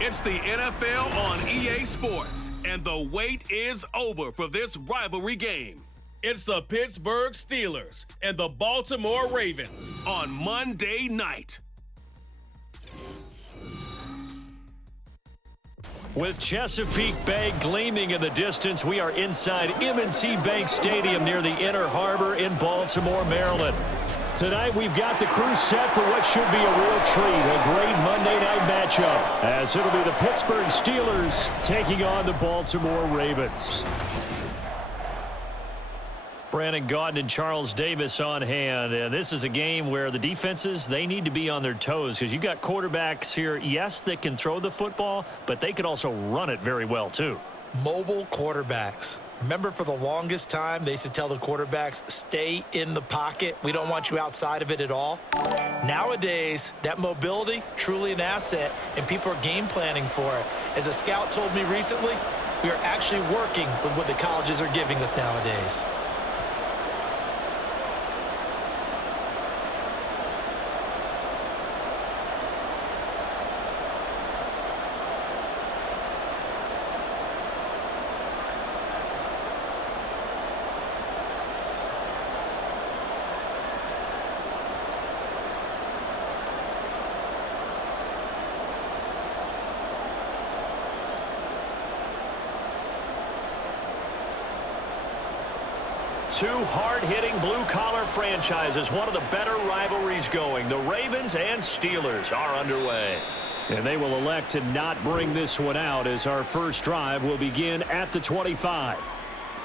It's the NFL on EA Sports, and the wait is over for this rivalry game. It's the Pittsburgh Steelers and the Baltimore Ravens on Monday night. With Chesapeake Bay gleaming in the distance, we are inside M&T Bank Stadium near the Inner Harbor in Baltimore, Maryland. Tonight, we've got the crew set for what should be a real treat, a great Monday night matchup, as it'll be the Pittsburgh Steelers taking on the Baltimore Ravens. Brandon Gaudin and Charles Davis on hand, and this is a game where the defenses, they need to be on their toes because you got quarterbacks here, yes, that can throw the football, but they can also run it very well, too. Mobile quarterbacks. Remember, for the longest time, they used to tell the quarterbacks, stay in the pocket. We don't want you outside of it at all. Nowadays, that mobility, truly an asset, and people are game planning for it. As a scout told me recently, we are actually working with what the colleges are giving us nowadays. Two hard-hitting blue-collar franchises, one of the better rivalries going. The Ravens and Steelers are underway. And they will elect to not bring this one out as our first drive will begin at the 25.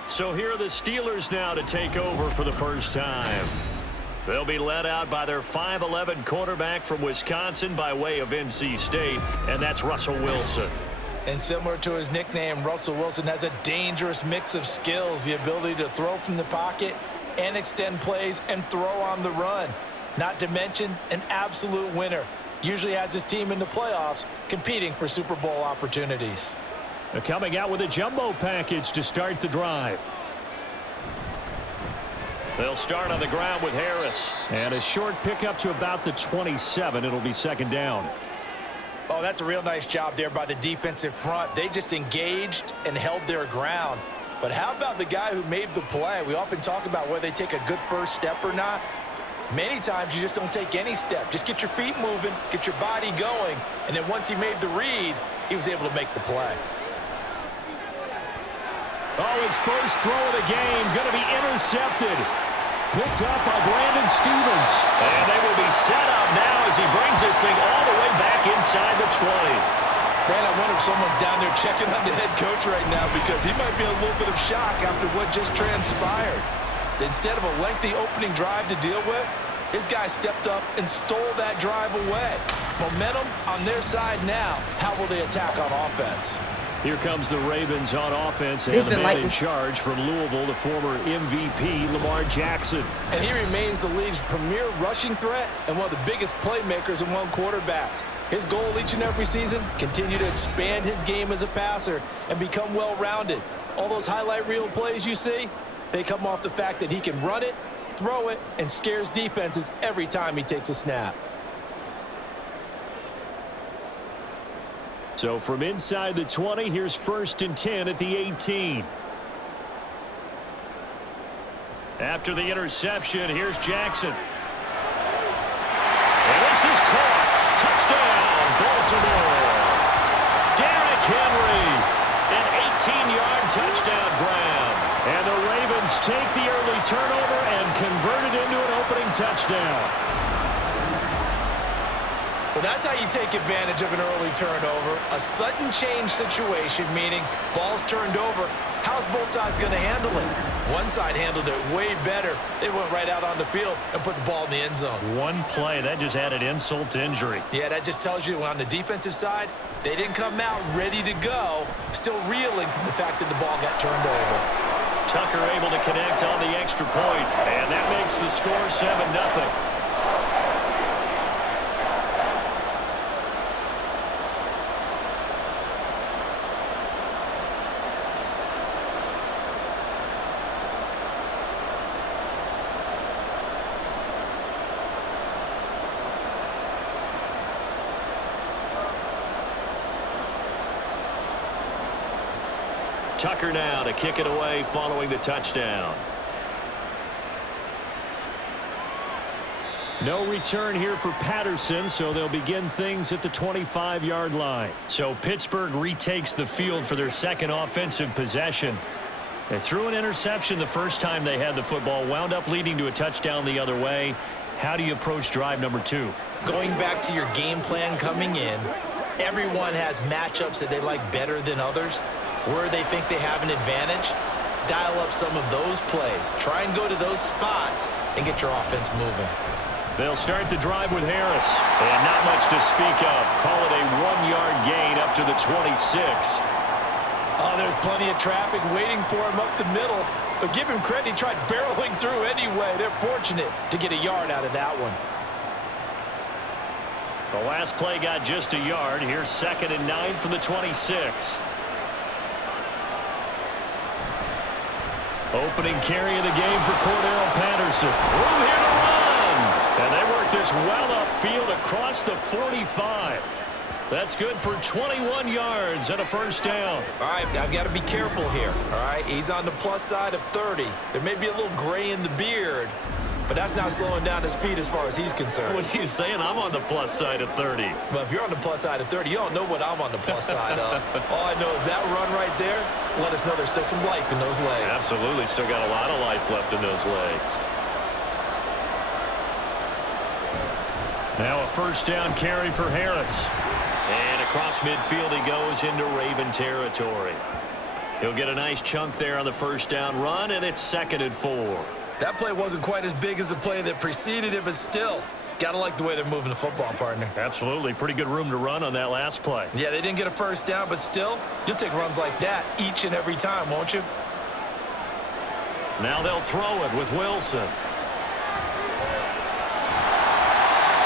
So here are the Steelers now to take over for the first time. They'll be led out by their 5'11" quarterback from Wisconsin by way of NC State, and that's Russell Wilson. And similar to his nickname, Russell Wilson has a dangerous mix of skills, the ability to throw from the pocket and extend plays and throw on the run. Not to mention an absolute winner. Usually has his team in the playoffs competing for Super Bowl opportunities. They're coming out with a jumbo package to start the drive. They'll start on the ground with Harris. And a short pickup to about the 27. It'll be second down. Oh, that's a real nice job there by the defensive front. They just engaged and held their ground. But how about the guy who made the play? We often talk about whether they take a good first step or not. Many times you just don't take any step. Just get your feet moving, get your body going, and then once he made the read, he was able to make the play. Oh, his first throw of the game going to be intercepted. Picked up by Brandon Stevens. And they will be set up now as he brings this thing all the way back inside the 20. Man, I wonder if someone's down there checking on the head coach right now because he might be in a little bit of shock after what just transpired. Instead of a lengthy opening drive to deal with, his guy stepped up and stole that drive away. Momentum on their side now. How will they attack on offense? Here comes the Ravens on offense, and the man in charge from Louisville, the former MVP, Lamar Jackson. And he remains the league's premier rushing threat and one of the biggest playmakers among quarterbacks. His goal each and every season, continue to expand his game as a passer and become well-rounded. All those highlight reel plays you see, they come off the fact that he can run it, throw it, and scares defenses every time he takes a snap. So from inside the 20, here's 1st and 10 at the 18. After the interception, here's Jackson. And this is caught. Touchdown, Baltimore. Derrick Henry, an 18-yard touchdown grab. And the Ravens take the early turnover and convert it into an opening touchdown. Well, that's how you take advantage of an early turnover. A sudden change situation, meaning ball's turned over. How's both sides going to handle it? One side handled it way better. They went right out on the field and put the ball in the end zone. One play, that just added insult to injury. Yeah, that just tells you on the defensive side, they didn't come out ready to go, still reeling from the fact that the ball got turned over. Tucker able to connect on the extra point, and that makes the score 7-0. Tucker now to kick it away following the touchdown. No return here for Patterson, so they'll begin things at the 25-yard line. So Pittsburgh retakes the field for their second offensive possession. They threw an interception the first time they had the football, wound up leading to a touchdown the other way. How do you approach drive number 2? Going back to your game plan coming in, everyone has matchups that they like better than others, where they think they have an advantage. Dial up some of those plays. Try and go to those spots and get your offense moving. They'll start the drive with Harris. And not much to speak of. Call it a 1-yard gain up to the 26. Oh, there's plenty of traffic waiting for him up the middle. But give him credit, he tried barreling through anyway. They're fortunate to get a yard out of that one. The last play got just a yard. Here's 2nd and 9 from the 26. Opening carry of the game for Cordero Patterson. Room here to run. And they work this well upfield across the 45. That's good for 21 yards and a first down. All right, I've got to be careful here. All right, he's on the plus side of 30. There may be a little gray in the beard, but that's not slowing down his speed as far as he's concerned. What are you saying? I'm on the plus side of 30. Well, if you're on the plus side of 30, you don't know what I'm on the plus side of. All I know is that run right there let us know there's still some life in those legs. Absolutely. Still got a lot of life left in those legs. Now a first down carry for Harris. And across midfield he goes into Raven territory. He'll get a nice chunk there on the first down run, and it's 2nd and 4. That play wasn't quite as big as the play that preceded it, but still, gotta like the way they're moving the football, partner. Absolutely. Pretty good room to run on that last play. Yeah, they didn't get a first down, but still, you'll take runs like that each and every time, won't you? Now they'll throw it with Wilson.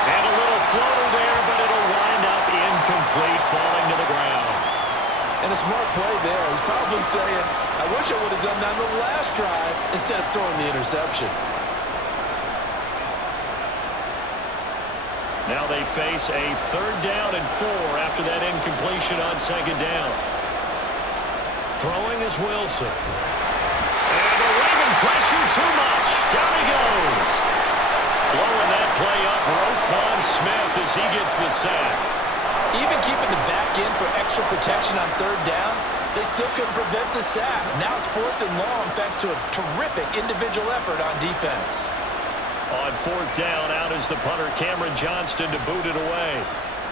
And a little floater there, but it'll wind up incomplete, falling to the ground. And a smart play there. He's probably saying, I wish I would have done that on the last drive instead of throwing the interception. Now they face a 3rd down and 4 after that incompletion on 2nd down. Throwing is Wilson. And the Raven pressure too much. Down he goes. Blowing that play up, Roquan Smith as he gets the sack. Even keeping the back end for extra protection on 3rd down, they still couldn't prevent the sack. Now it's 4th and long thanks to a terrific individual effort on defense. On 4th down, out is the punter Cameron Johnston to boot it away.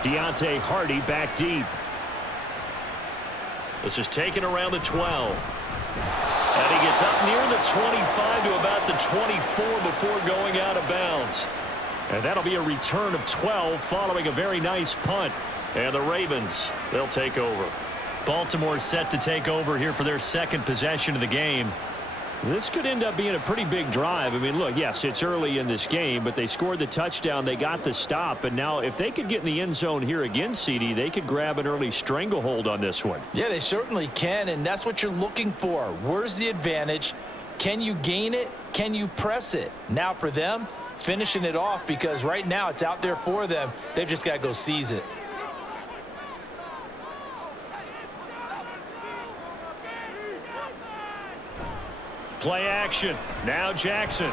Deontay Hardy back deep. This is taken around the 12. And he gets up near the 25 to about the 24 before going out of bounds. And that'll be a return of 12 following a very nice punt. And the Ravens, they'll take over. Baltimore set to take over here for their 2nd possession of the game. This could end up being a pretty big drive. I mean, look, yes, it's early in this game, but they scored the touchdown. They got the stop. And now if they could get in the end zone here again, CD, they could grab an early stranglehold on this one. Yeah, they certainly can, and that's what you're looking for. Where's the advantage? Can you gain it? Can you press it? Now for them, finishing it off, because right now it's out there for them. They've just got to go seize it. Play action. Now Jackson.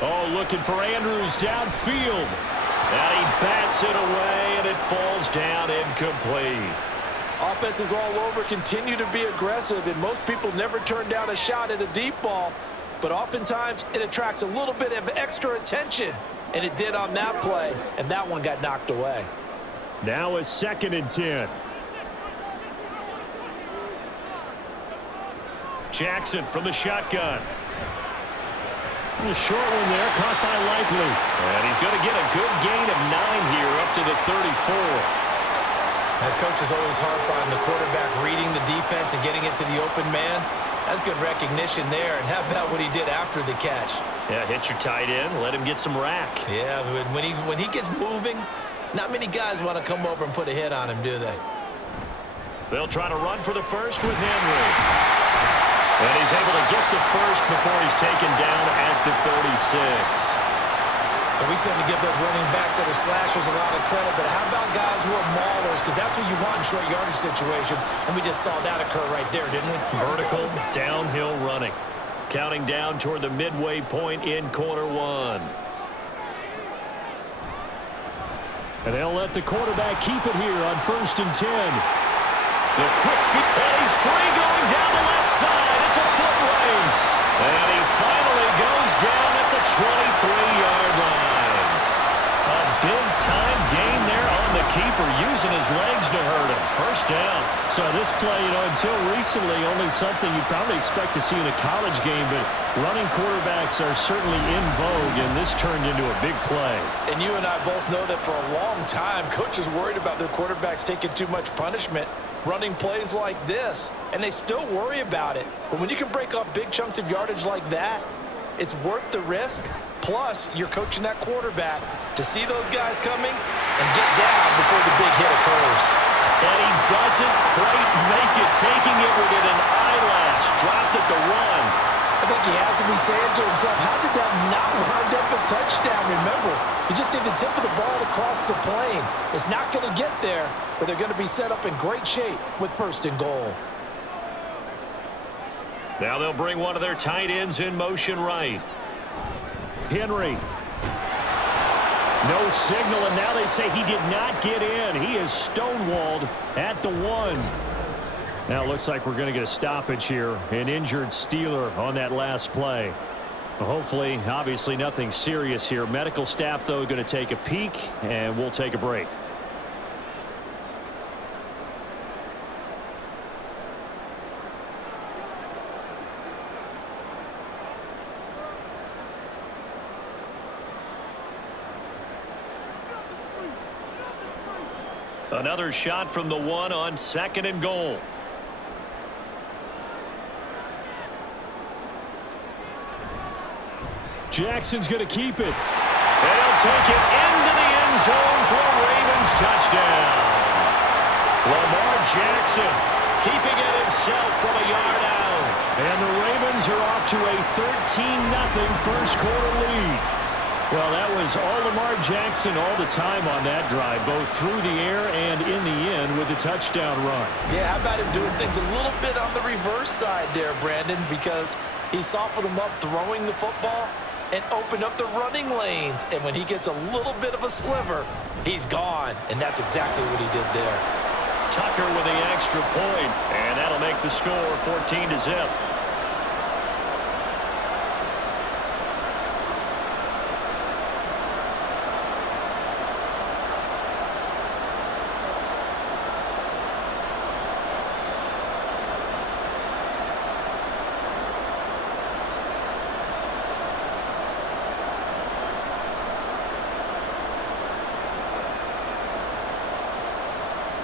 Oh, looking for Andrews downfield. And he bats it away, and it falls down incomplete. Offenses all over continue to be aggressive, and most people never turn down a shot at a deep ball. But oftentimes, it attracts a little bit of extra attention. And it did on that play, and that one got knocked away. Now a 2nd and 10. Jackson from the shotgun. A short one there, caught by Likely. And he's going to get a good gain of 9 here up to the 34. That coach is always harp on the quarterback reading the defense and getting it to the open man. That's good recognition there. And how about what he did after the catch? Yeah, hit your tight end, let him get some rack. Yeah, when he gets moving, not many guys want to come over and put a hit on him, do they? They'll try to run for the first with Henry. And he's able to get the first before he's taken down at the 36. And we tend to give those running backs that are slashers a lot of credit, but how about guys who are maulers? Because that's who you want in short yardage situations, and we just saw that occur right there, didn't we? Vertical, downhill running. Counting down toward the midway point in quarter one. And they'll let the quarterback keep it here on 1st and 10. The quick feet, and he's free going down the left side. It's a foot race. And he finally goes down at the 23-yard line. A big-time gain there on the keeper, using his legs to hurt him. First down. So this play, until recently, only something you'd probably expect to see in a college game, but running quarterbacks are certainly in vogue, and this turned into a big play. And you and I both know that for a long time, coaches worried about their quarterbacks taking too much punishment running plays like this, and they still worry about it. But when you can break up big chunks of yardage like that, it's worth the risk. Plus, you're coaching that quarterback to see those guys coming and get down before the big hit occurs. And he doesn't quite make it, taking it within an eyelash. Dropped at the one. I think he has to be saying to himself, how did that not wind up a touchdown? Remember, you just need the tip of the ball across the plane. It's not going to get there, but they're going to be set up in great shape with 1st and goal. Now they'll bring one of their tight ends in motion right. Henry. No signal, and now they say he did not get in. He is stonewalled at the 1. Now it looks like we're going to get a stoppage here. An injured Steeler on that last play. Well, hopefully, obviously nothing serious here. Medical staff, though, going to take a peek, and we'll take a break. Another shot from the 1 on 2nd and goal. Jackson's going to keep it. And he'll take it into the end zone for a Ravens touchdown. Lamar Jackson keeping it himself from a yard out. And the Ravens are off to a 13-0 first quarter lead. Well, that was all Lamar Jackson all the time on that drive, both through the air and in the end with a touchdown run. Yeah, how about him doing things a little bit on the reverse side there, Brandon, because he softened him up throwing the football and opened up the running lanes. And when he gets a little bit of a sliver, he's gone. And that's exactly what he did there. Tucker with the extra point, and that'll make the score 14-0.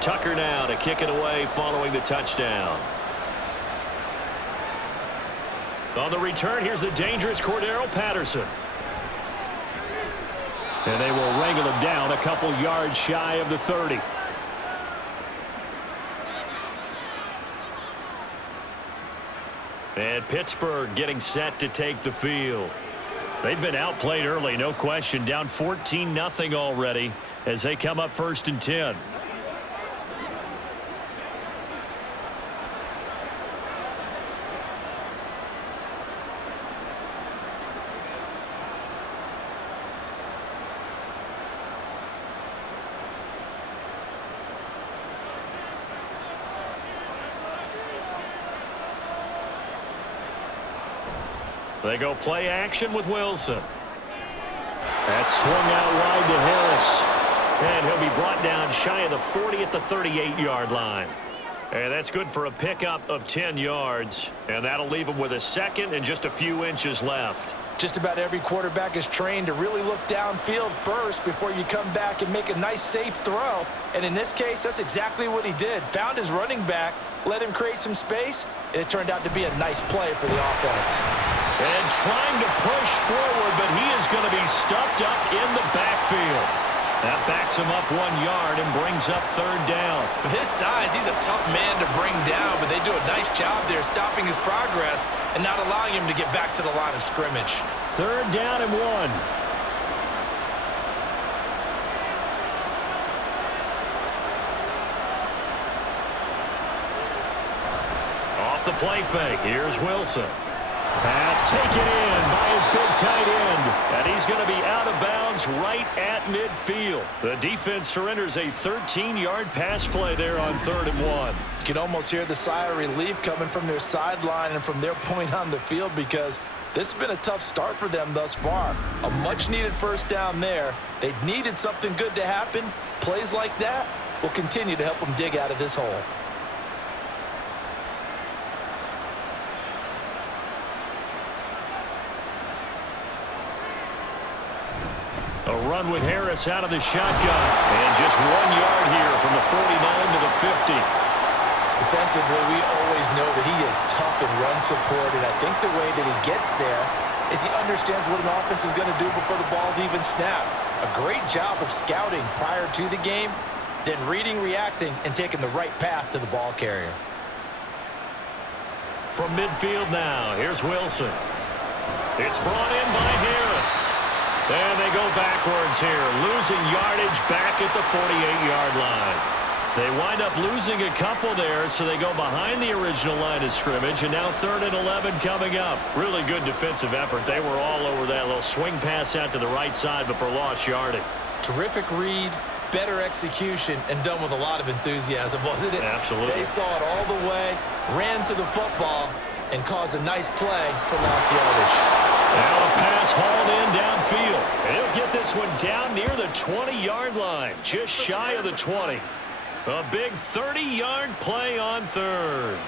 Tucker now to kick it away following the touchdown. On the return, here's the dangerous Cordero Patterson. And they will wrangle him down a couple yards shy of the 30. And Pittsburgh getting set to take the field. They've been outplayed early, no question. Down 14-0 already as they come up 1st and 10. They go play action with Wilson. That's swung out wide to Harris. And he'll be brought down shy of the 40 at the 38-yard line. And that's good for a pickup of 10 yards. And that'll leave him with a second and just a few inches left. Just about every quarterback is trained to really look downfield first before you come back and make a nice, safe throw. And in this case, that's exactly what he did. Found his running back, let him create some space, and it turned out to be a nice play for the offense. And trying to push forward, but he is going to be stuffed up in the backfield. That backs him up 1 yard and brings up 3rd down. With his size, he's a tough man to bring down, but they do a nice job there stopping his progress and not allowing him to get back to the line of scrimmage. 3rd down and 1. the play fake. Here's Wilson. Pass taken in by his big tight end. And he's going to be out of bounds right at midfield. The defense surrenders a 13-yard pass play there on 3rd and 1. You can almost hear the sigh of relief coming from their sideline and from their point on the field, because this has been a tough start for them thus far. A much-needed first down there. They needed something good to happen. Plays like that will continue to help them dig out of this hole. A run with Harris out of the shotgun. And just 1 yard here from the 49 to the 50. Defensively, we always know that he is tough in run support, and I think the way that he gets there is he understands what an offense is going to do before the ball's even snapped. A great job of scouting prior to the game, then reading, reacting, and taking the right path to the ball carrier. From midfield now, here's Wilson. It's brought in by Harris. And they go backwards here, losing yardage back at the 48-yard line. They wind up losing a couple there, so they go behind the original line of scrimmage, and now 3rd and 11 coming up. Really good defensive effort. They were all over that little swing pass out to the right side before lost yardage. Terrific read, better execution, and done with a lot of enthusiasm, wasn't it? Absolutely. They saw it all the way, ran to the football, and caused a nice play for lost yardage. Now a pass hauled in downfield. And he'll get this one down near the 20-yard line, just shy of the 20. A big 30-yard play on 3rd.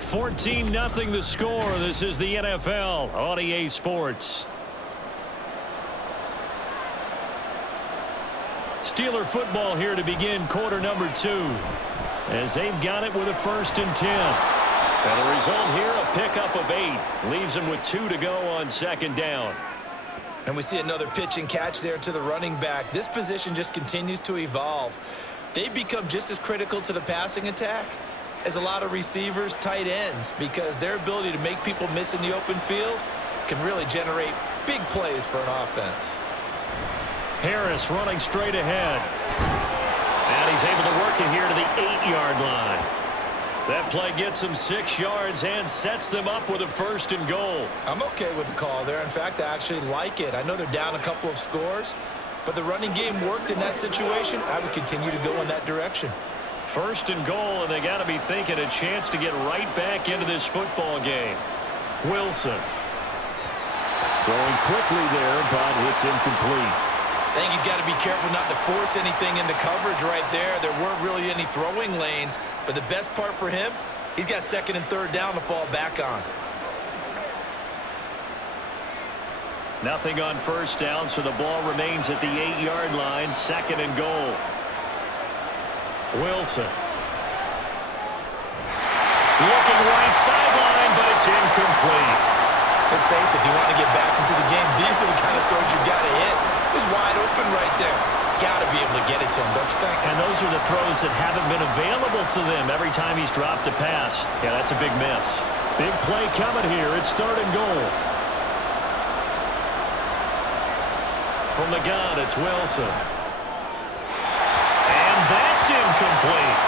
$14-0 the score. This is the NFL on EA Sports. Steeler football here to begin quarter number 2, as they've got it with a 1st and 10. And the result here, a pickup of 8. Leaves them with 2 to go on 2nd down. And we see another pitch and catch there to the running back. This position just continues to evolve. They've become just as critical to the passing attack as a lot of receivers, tight ends, because their ability to make people miss in the open field can really generate big plays for an offense. Harris running straight ahead. And he's able to work it here to the 8-yard line. That play gets him 6 yards and sets them up with a 1st and goal. I'm okay with the call there. In fact, I actually like it. I know they're down a couple of scores, but the running game worked in that situation. I would continue to go in that direction. 1st and goal, and they got to be thinking a chance to get right back into this football game. Wilson. Going quickly there, but it's incomplete. I think he's got to be careful not to force anything into coverage right there. There weren't really any throwing lanes, but the best part for him, he's got 2nd and 3rd down to fall back on. Nothing on 1st down, so the ball remains at the 8-yard line, 2nd and goal. Wilson. Looking right sideline, but it's incomplete. Let's face it, if you want to get back into the game, these are the kind of throws you got to hit. It was wide open right there. Got to be able to get it to him, don't you think? And those are the throws that haven't been available to them every time he's dropped a pass. Yeah, that's a big miss. Big play coming here. It's 3rd and goal. From the gun, it's Wilson. And that's incomplete.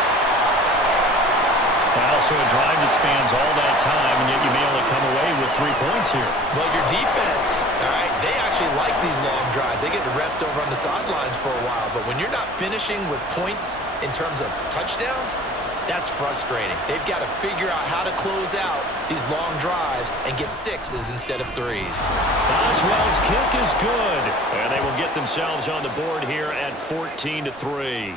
Also a drive that spans all that time, and yet you may only come away with 3 points here. Well, your defense, all right, they actually like these long drives. They get to rest over on the sidelines for a while. But when you're not finishing with points in terms of touchdowns, that's frustrating. They've got to figure out how to close out these long drives and get 6s instead of 3s. Boswell's kick is good, and they will get themselves on the board here at 14-3.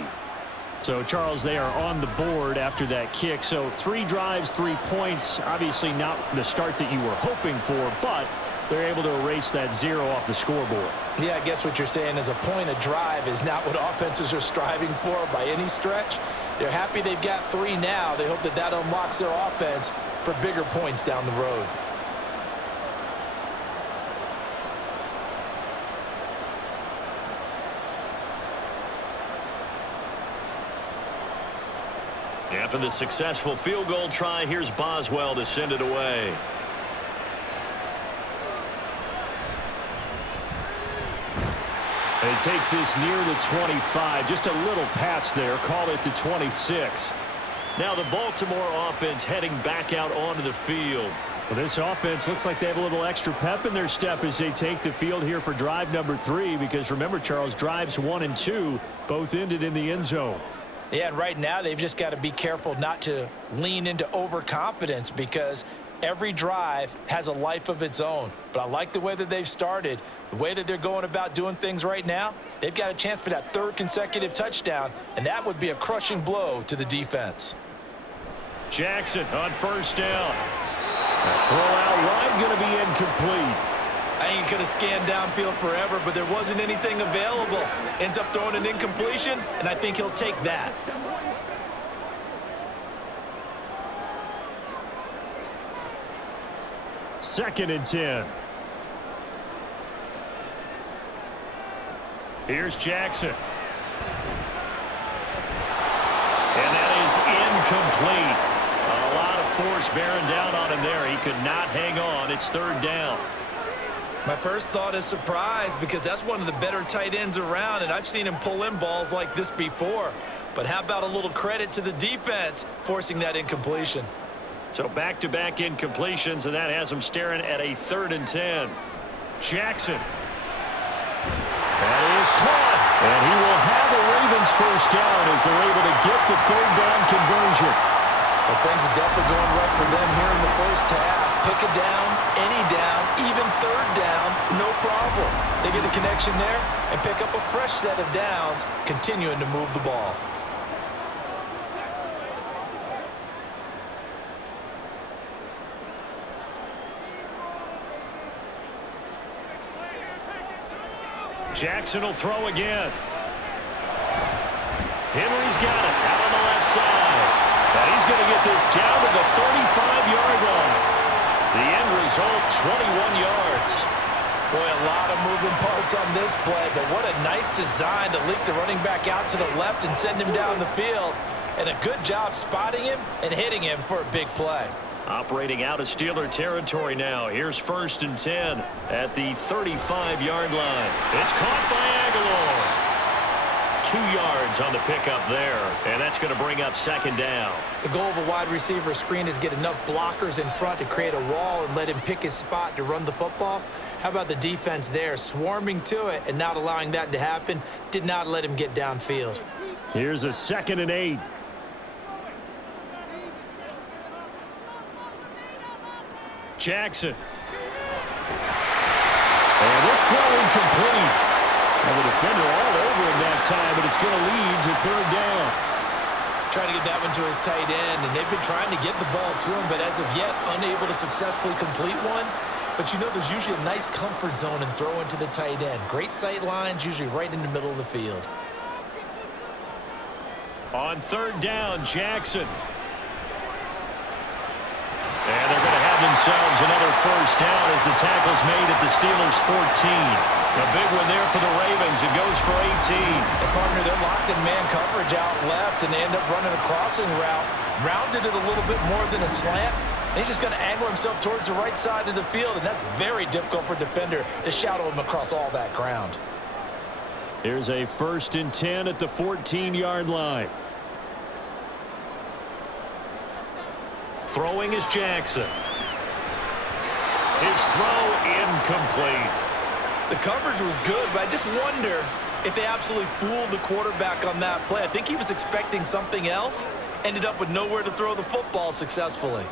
So, Charles, they are on the board after that kick. So 3 drives, 3 points. Obviously not the start that you were hoping for, but they're able to erase that 0 off the scoreboard. Yeah, I guess what you're saying is a point of drive is not what offenses are striving for by any stretch. They're happy they've got 3 now. They hope that that unlocks their offense for bigger points down the road. After the successful field goal try, here's Boswell to send it away. And he takes this near the 25. Just a little pass there. Call it the 26. Now the Baltimore offense heading back out onto the field. Well, this offense looks like they have a little extra pep in their step as they take the field here for drive number 3. Because remember, Charles, drives 1 and 2 both ended in the end zone. Yeah, and right now they've just got to be careful not to lean into overconfidence because every drive has a life of its own. But I like the way that they've started, the way that they're going about doing things right now. They've got a chance for that 3rd consecutive touchdown, and that would be a crushing blow to the defense. Jackson on 1st down. The throw out wide going to be incomplete. I think he could have scanned downfield forever, but there wasn't anything available. Ends up throwing an incompletion, and I think he'll take that. Second and 10. Here's Jackson. And that is incomplete. A lot of force bearing down on him there. He could not hang on. It's 3rd down. My first thought is surprise because that's one of the better tight ends around, and I've seen him pull in balls like this before. But how about a little credit to the defense forcing that incompletion? So back-to-back incompletions, and that has him staring at a 3rd and 10. Jackson. That is caught. And he will have a Ravens 1st down as they're able to get the 3rd down conversion. Well, things are definitely going right for them here in the 1st half. Pick a down, any down, even 3rd down, no problem. They get a connection there and pick up a fresh set of downs, continuing to move the ball. Jackson will throw again. Henry's got it out on the left side. And he's going to get this down to the 35-yard line. The end result, 21 yards. Boy, a lot of moving parts on this play, but what a nice design to leak the running back out to the left and send him down the field. And a good job spotting him and hitting him for a big play. Operating out of Steeler territory now. Here's 1st and 10 at the 35-yard line. It's caught by Aguilar. 2 yards on the pickup there, and that's going to bring up 2nd down. The goal of a wide receiver screen is get enough blockers in front to create a wall and let him pick his spot to run the football. How about the defense there, swarming to it and not allowing that to happen? Did not let him get downfield. Here's a 2nd and 8. Jackson. And this throw incomplete. And the defender all over him that time, but it's going to lead to 3rd down. Trying to get that one to his tight end, and they've been trying to get the ball to him, but as of yet, unable to successfully complete one. But you know there's usually a nice comfort zone in throwing to the tight end. Great sight lines, usually right in the middle of the field. On 3rd down, Jackson. And they're going to have themselves another 1st down as the tackle's made at the Steelers' 14. A big one there for the Ravens. It goes for 18. And partner, they're locked in man coverage out left, and they end up running a crossing route. Rounded it a little bit more than a slant. And he's just going to angle himself towards the right side of the field, and that's very difficult for a defender to shadow him across all that ground. Here's a 1st and 10 at the 14-yard line. Throwing is Jackson. His throw incomplete. The coverage was good, but I just wonder if they absolutely fooled the quarterback on that play. I think he was expecting something else, ended up with nowhere to throw the football successfully.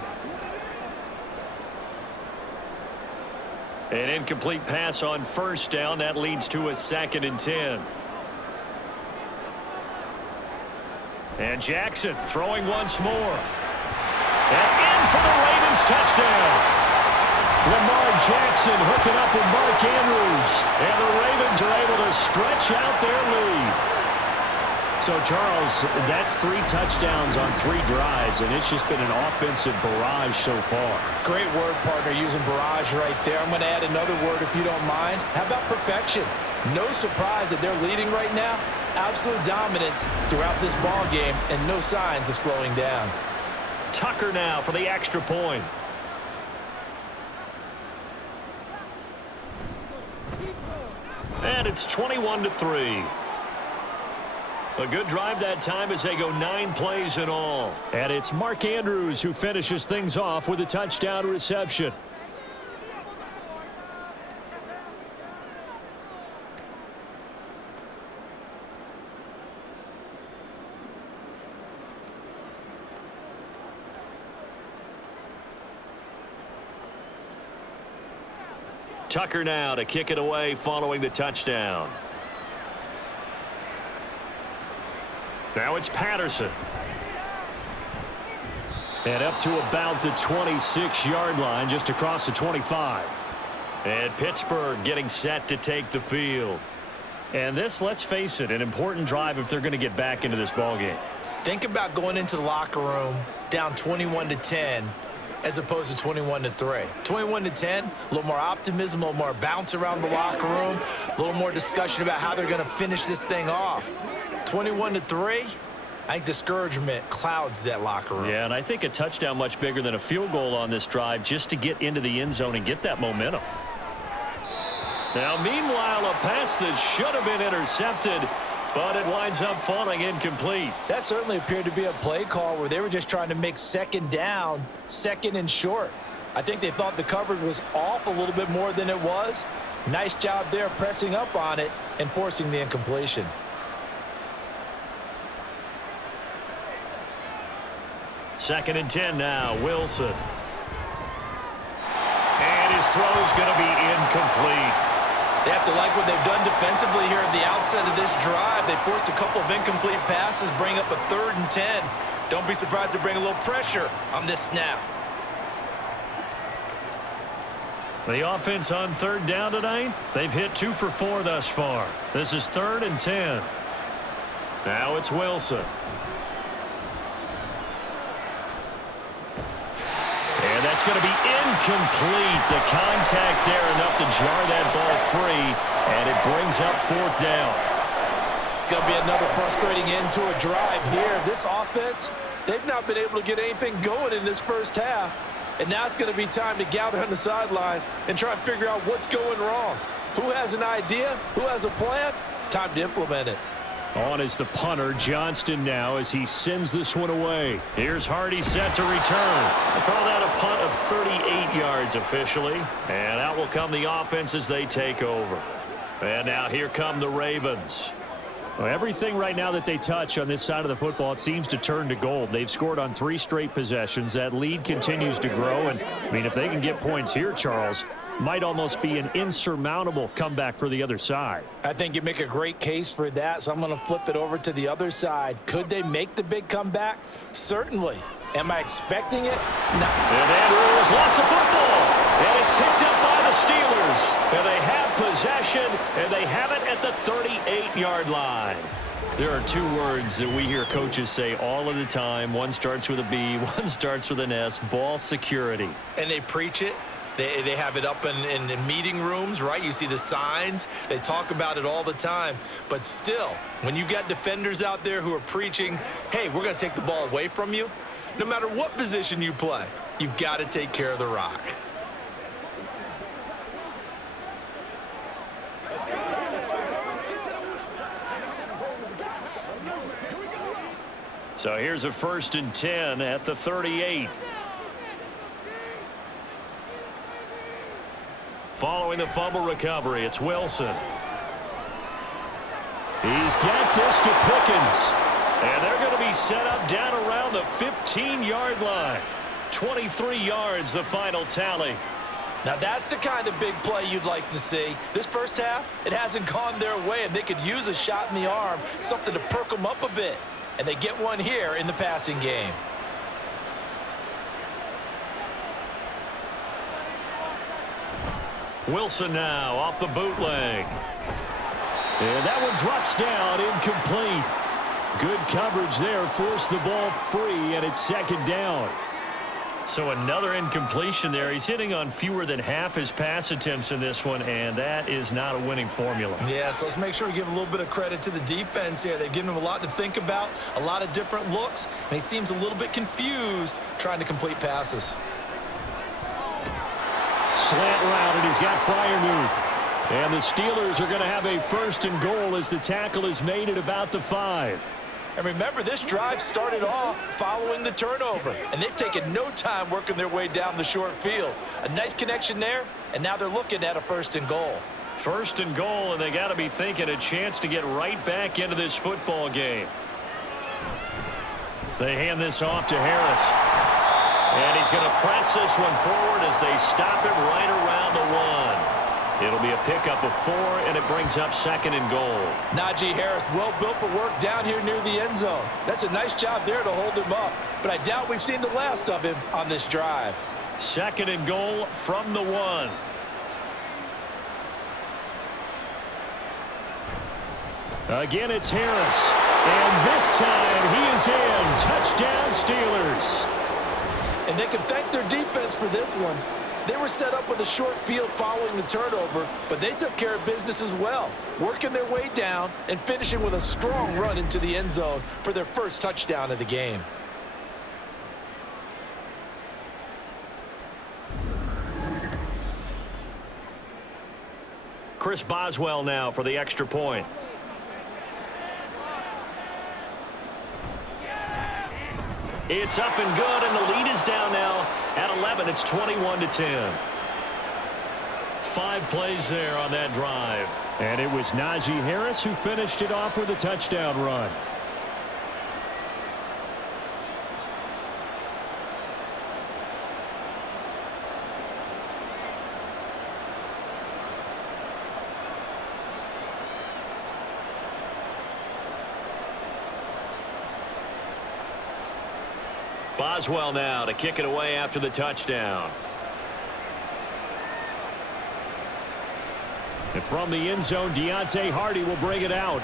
An incomplete pass on 1st down. That leads to a 2nd and 10. And Jackson throwing once more. And in for the Ravens touchdown. Lamar Jackson hooking up with Mark Andrews. And the Ravens are able to stretch out their lead. So, Charles, that's 3 touchdowns on 3 drives, and it's just been an offensive barrage so far. Great word, partner, using barrage right there. I'm going to add another word if you don't mind. How about perfection? No surprise that they're leading right now. absolute dominance throughout this ball game and no signs of slowing down. Tucker now for the extra point. And it's 21-3. A good drive that time as they go 9 plays in all. And it's Mark Andrews who finishes things off with a touchdown reception. Tucker now to kick it away following the touchdown. Now it's Patterson. And up to about the 26-yard line, just across the 25. And Pittsburgh getting set to take the field. And this, let's face it, an important drive if they're going to get back into this ballgame. Think about going into the locker room down 21-10 as opposed to 21-3. 21-10, a little more optimism, a little more bounce around the locker room, a little more discussion about how they're going to finish this thing off. 21-3, I think discouragement clouds that locker room. Yeah, and I think a touchdown much bigger than a field goal on this drive just to get into the end zone and get that momentum. Now, meanwhile, a pass that should have been intercepted, but it winds up falling incomplete. That certainly appeared to be a play call where they were just trying to make second down, second and short. I think they thought the coverage was off a little bit more than it was. Nice job there pressing up on it and forcing the incompletion. Second and 10 now, Wilson. And his throw's going to be incomplete. They have to like what they've done defensively here at the outset of this drive. They forced a couple of incomplete passes, bring up a 3rd and 10. Don't be surprised to bring a little pressure on this snap. The offense on 3rd down tonight, they've hit 2 for 4 thus far. This is 3rd and 10. Now it's Wilson. And that's going to be incomplete. The contact there enough to jar that ball free, and it brings up 4th down. It's going to be another frustrating end to a drive here. This offense, they've not been able to get anything going in this first half, and now it's going to be time to gather on the sidelines and try and figure out what's going wrong. Who has an idea? Who has a plan? Time to implement it. On is the punter, Johnston now, as he sends this one away. Here's Hardy set to return. They call that a punt of 38 yards officially. And out will come the offense as they take over. And now here come the Ravens. Well, everything right now that they touch on this side of the football, it seems to turn to gold. They've scored on 3 straight possessions. That lead continues to grow. And, I mean, if they can get points here, Charles, might almost be an insurmountable comeback for the other side. I think you make a great case for that, so I'm going to flip it over to the other side. Could they make the big comeback? Certainly. Am I expecting it? No. And Andrews lost the football, and it's picked up by the Steelers. And they have possession, and they have it at the 38-yard line. There are 2 words that we hear coaches say all of the time. One starts with a B, one starts with an S, ball security. And they preach it. They have it up in meeting rooms, right? You see the signs. They talk about it all the time. But still, when you've got defenders out there who are preaching, hey, we're going to take the ball away from you, no matter what position you play, you've got to take care of the rock. So here's a 1st and 10 at the 38. Following the fumble recovery, it's Wilson. He's got this to Pickens. And they're going to be set up down around the 15-yard line. 23 yards, the final tally. Now that's the kind of big play you'd like to see. This first half, it hasn't gone their way, and they could use a shot in the arm, something to perk them up a bit. And they get one here in the passing game. Wilson now off the bootleg. And that one drops down, incomplete. Good coverage there, forced the ball free, and it's 2nd down. So another incompletion there. He's hitting on fewer than half his pass attempts in this one, and that is not a winning formula. Yeah, so let's make sure we give a little bit of credit to the defense here. They've given him a lot to think about, a lot of different looks, and he seems a little bit confused trying to complete passes. Slant route, and he's got Freiermuth. And the Steelers are going to have a 1st and goal as the tackle is made at about the 5. And remember, this drive started off following the turnover, and they've taken no time working their way down the short field. A nice connection there, and now they're looking at a 1st and goal. 1st and goal, and they got to be thinking a chance to get right back into this football game. They hand this off to Harris. And he's going to press this one forward as they stop him right around the 1. It'll be a pickup of 4, and it brings up 2nd and goal. Najee Harris, well built for work down here near the end zone. That's a nice job there to hold him up, but I doubt we've seen the last of him on this drive. 2nd and goal from the 1. Again, it's Harris. And this time he is in. Touchdown, Steelers. And they can thank their defense for this one. They were set up with a short field following the turnover, but they took care of business as well, working their way down and finishing with a strong run into the end zone for their first touchdown of the game. Chris Boswell now for the extra point. It's up and good, and the lead is down now at 11. It's 21-10. 5 plays there on that drive. And it was Najee Harris who finished it off with a touchdown run. Boswell now to kick it away after the touchdown. And from the end zone, Deontay Hardy will bring it out.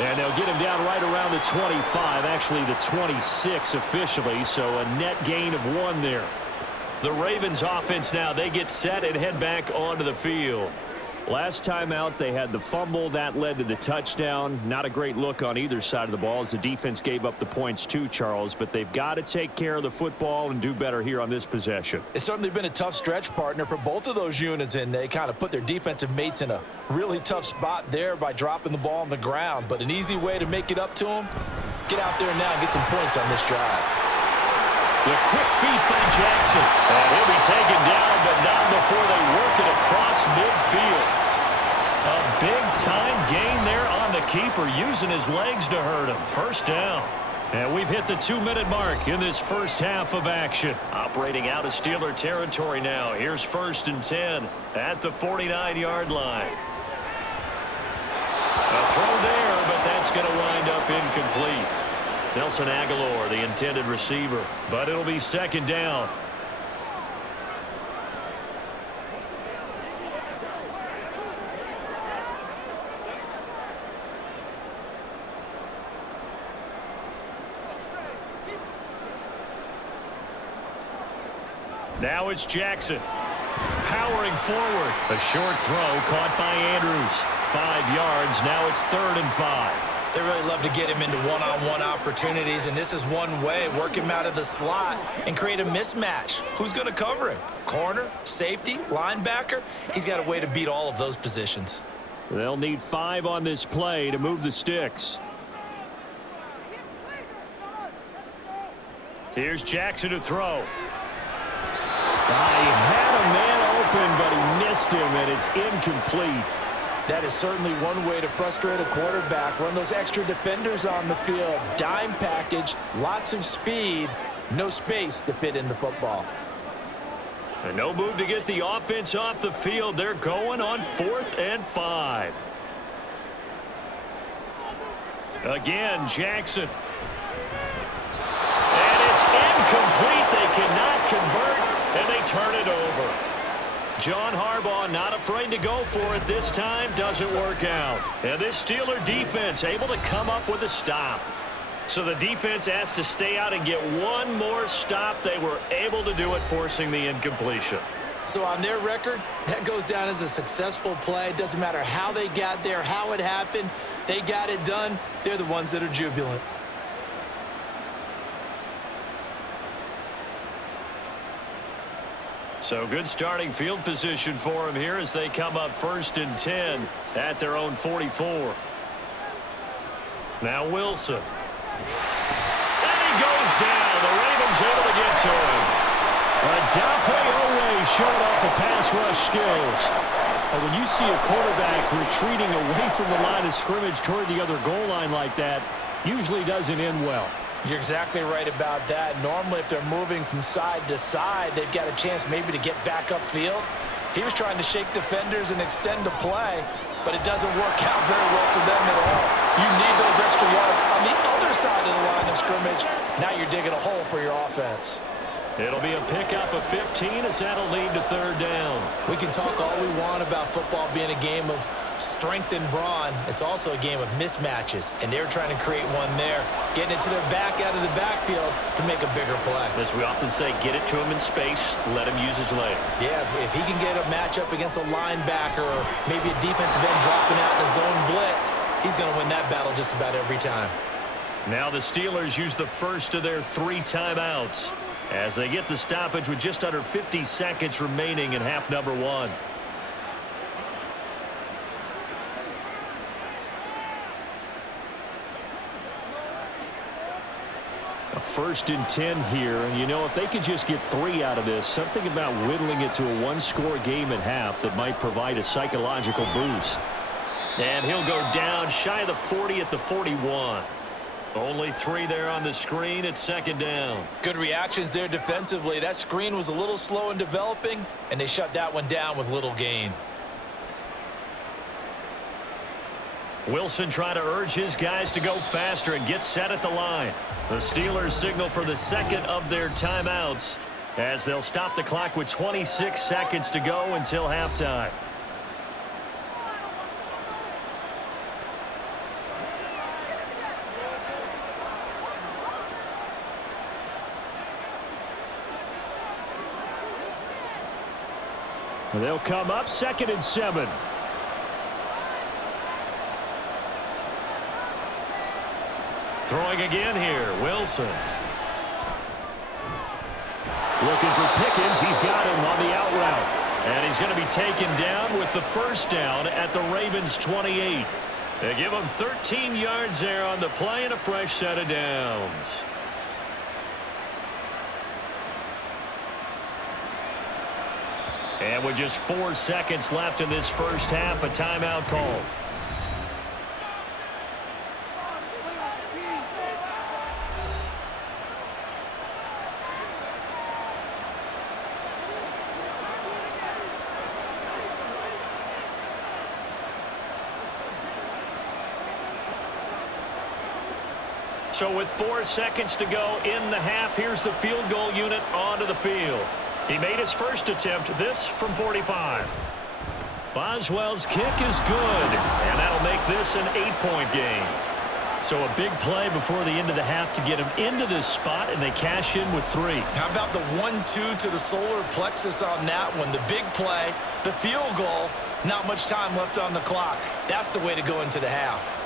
And they'll get him down right around the 25, actually the 26 officially, so a net gain of 1 there. The Ravens offense now, they get set and head back onto the field. Last time out, they had the fumble. That led to the touchdown. Not a great look on either side of the ball as the defense gave up the points too, Charles. But they've got to take care of the football and do better here on this possession. It's certainly been a tough stretch, partner, for both of those units, and they kind of put their defensive mates in a really tough spot there by dropping the ball on the ground. But an easy way to make it up to them, get out there now and get some points on this drive. The quick feet by Jackson. And he'll be taken down, but not before they work it across midfield. A big-time gain there on the keeper, using his legs to hurt him. 1st down. And we've hit the 2-minute mark in this first half of action. Operating out of Steeler territory now. Here's 1st and 10 at the 49-yard line. A throw there, but that's going to wind up incomplete. Nelson Aguilar, the intended receiver, but it'll be 2nd down. Now it's Jackson. Powering forward. A short throw caught by Andrews. 5 yards. Now it's 3rd and 5. They really love to get him into one-on-one opportunities, and this is one way. Work him out of the slot and create a mismatch. Who's going to cover him? Corner, safety, linebacker? He's got a way to beat all of those positions. They'll need 5 on this play to move the Stix. Here's Jackson to throw. He had a man open, but he missed him, and it's incomplete. That is certainly one way to frustrate a quarterback. Run those extra defenders on the field. Dime package, lots of speed, no space to fit in the football. And no move to get the offense off the field. They're going on 4th and 5. Again, Jackson. And it's incomplete. They cannot convert, and they turn it over. John Harbaugh not afraid to go for it this time. Doesn't work out. And this Steeler defense able to come up with a stop. So the defense has to stay out and get one more stop. They were able to do it, forcing the incompletion. So on their record, that goes down as a successful play. Doesn't matter how they got there, how it happened. They got it done. They're the ones that are jubilant. So good starting field position for them here as they come up 1st and 10 at their own 44. Now Wilson. And he goes down. The Ravens able to get to him. Adafe Owe showing off the pass rush skills. But when you see a quarterback retreating away from the line of scrimmage toward the other goal line like that, usually doesn't end well. You're exactly right about that. Normally, if they're moving from side to side, they've got a chance maybe to get back upfield. He was trying to shake defenders and extend the play, but it doesn't work out very well for them at all. You need those extra yards on the other side of the line of scrimmage. Now you're digging a hole for your offense. It'll be a pickup of 15 as that'll lead to 3rd down. We can talk all we want about football being a game of strength and brawn. It's also a game of mismatches, and they're trying to create one there, getting it to their back out of the backfield to make a bigger play. As we often say, get it to him in space, let him use his leg. Yeah, if he can get a matchup against a linebacker or maybe a defensive end dropping out in a zone blitz, he's going to win that battle just about every time. Now the Steelers use the first of their 3 timeouts as they get the stoppage with just under 50 seconds remaining in half number 1. A 1st and 10 here, and you know, if they could just get 3 out of this, something about whittling it to a 1-score game at half that might provide a psychological boost. And he'll go down shy of the 40 at the 41. Only 3 there on the screen at 2nd down. Good reactions there defensively. That screen was a little slow in developing, and they shut that one down with little gain. Wilson trying to urge his guys to go faster and get set at the line. The Steelers signal for the 2nd of their timeouts as they'll stop the clock with 26 seconds to go until halftime. They'll come up 2nd and 7. Throwing again here, Wilson. Looking for Pickens. He's got him on the out route. And he's going to be taken down with the 1st down at the Ravens 28. They give him 13 yards there on the play and a fresh set of downs. And with just 4 seconds left in this first half, a timeout call. So with 4 seconds to go in the half, here's the field goal unit onto the field. He made his first attempt, this from 45. Boswell's kick is good, and that'll make this an 8-point game. So a big play before the end of the half to get him into this spot, and they cash in with 3. How about the 1-2 to the solar plexus on that one? The big play, the field goal, not much time left on the clock. That's the way to go into the half.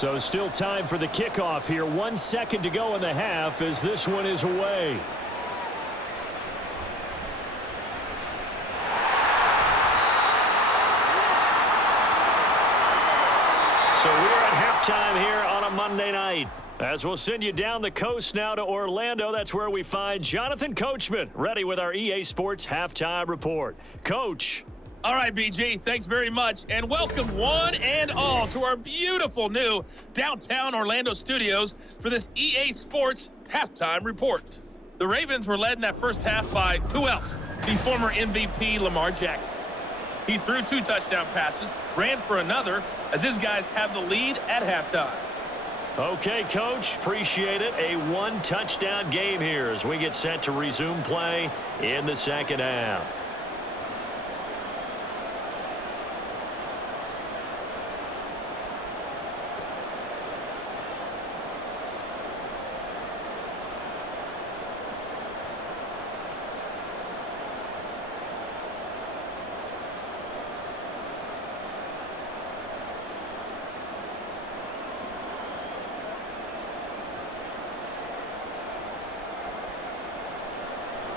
So still time for the kickoff here. 1 second to go in the half as this one is away. So we're at halftime here on a Monday night. As we'll send you down the coast now to Orlando, that's where we find Jonathan Coachman ready with our EA Sports Halftime Report. Coach. All right, BG, thanks very much, and welcome one and all to our beautiful new downtown Orlando studios for this EA Sports Halftime Report. The Ravens were led in that first half by who else? The former MVP Lamar Jackson. He threw 2 touchdown passes, ran for another, as his guys have the lead at halftime. Okay, Coach, appreciate it. A 1-touchdown game here as we get set to resume play in the second half.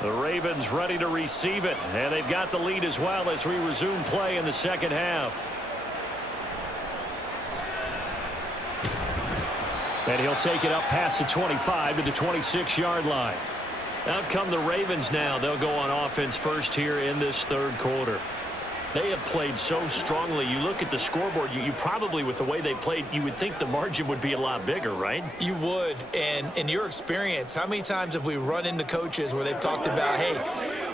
The Ravens ready to receive it, and they've got the lead as well as we resume play in the second half. And he'll take it up past the 25 to the 26-yard line. Out come the Ravens now. They'll go on offense first here in this third quarter. They have played so strongly. You look at the scoreboard, you probably, with the way they played, you would think the margin would be a lot bigger, right? You would. And in your experience, how many times have we run into coaches where they've talked about, hey,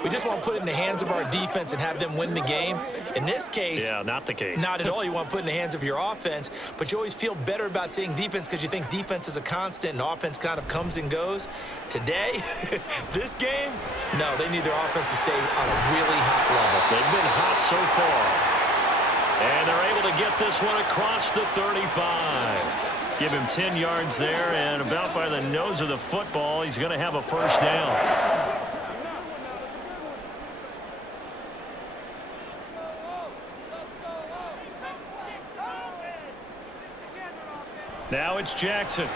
we just want to put it in the hands of our defense and have them win the game? In this case, yeah, not the case. Not at all. You want to put it in the hands of your offense, but you always feel better about seeing defense because you think defense is a constant and offense kind of comes and goes. Today, this game, no, they need their offense to stay on a really hot level. They've been hot so far. And they're able to get this one across the 35. Give him 10 yards there, and about by the nose of the football, he's going to have a first down. Now it's Jackson.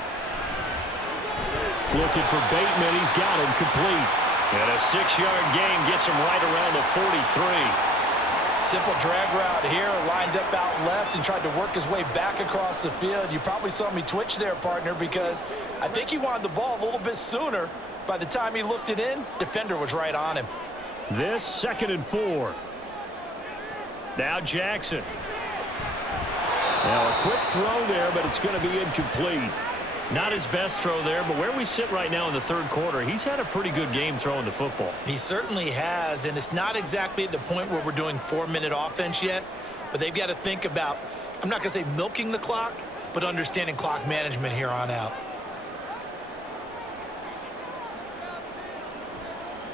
Looking for Bateman. He's got him complete. And a 6-yard gain gets him right around the 43. Simple drag route here, lined up out left and tried to work his way back across the field. You probably saw me twitch there, partner, because I think he wanted the ball a little bit sooner. By the time he looked it in, defender was right on him. This 2nd and 4. Now Jackson. Now a quick throw there, but it's going to be incomplete. Not his best throw there, but where we sit right now in the third quarter, he's had a pretty good game throwing the football. He certainly has, and it's not exactly at the point where we're doing 4-minute offense yet, but they've got to think about, I'm not going to say milking the clock, but understanding clock management here on out.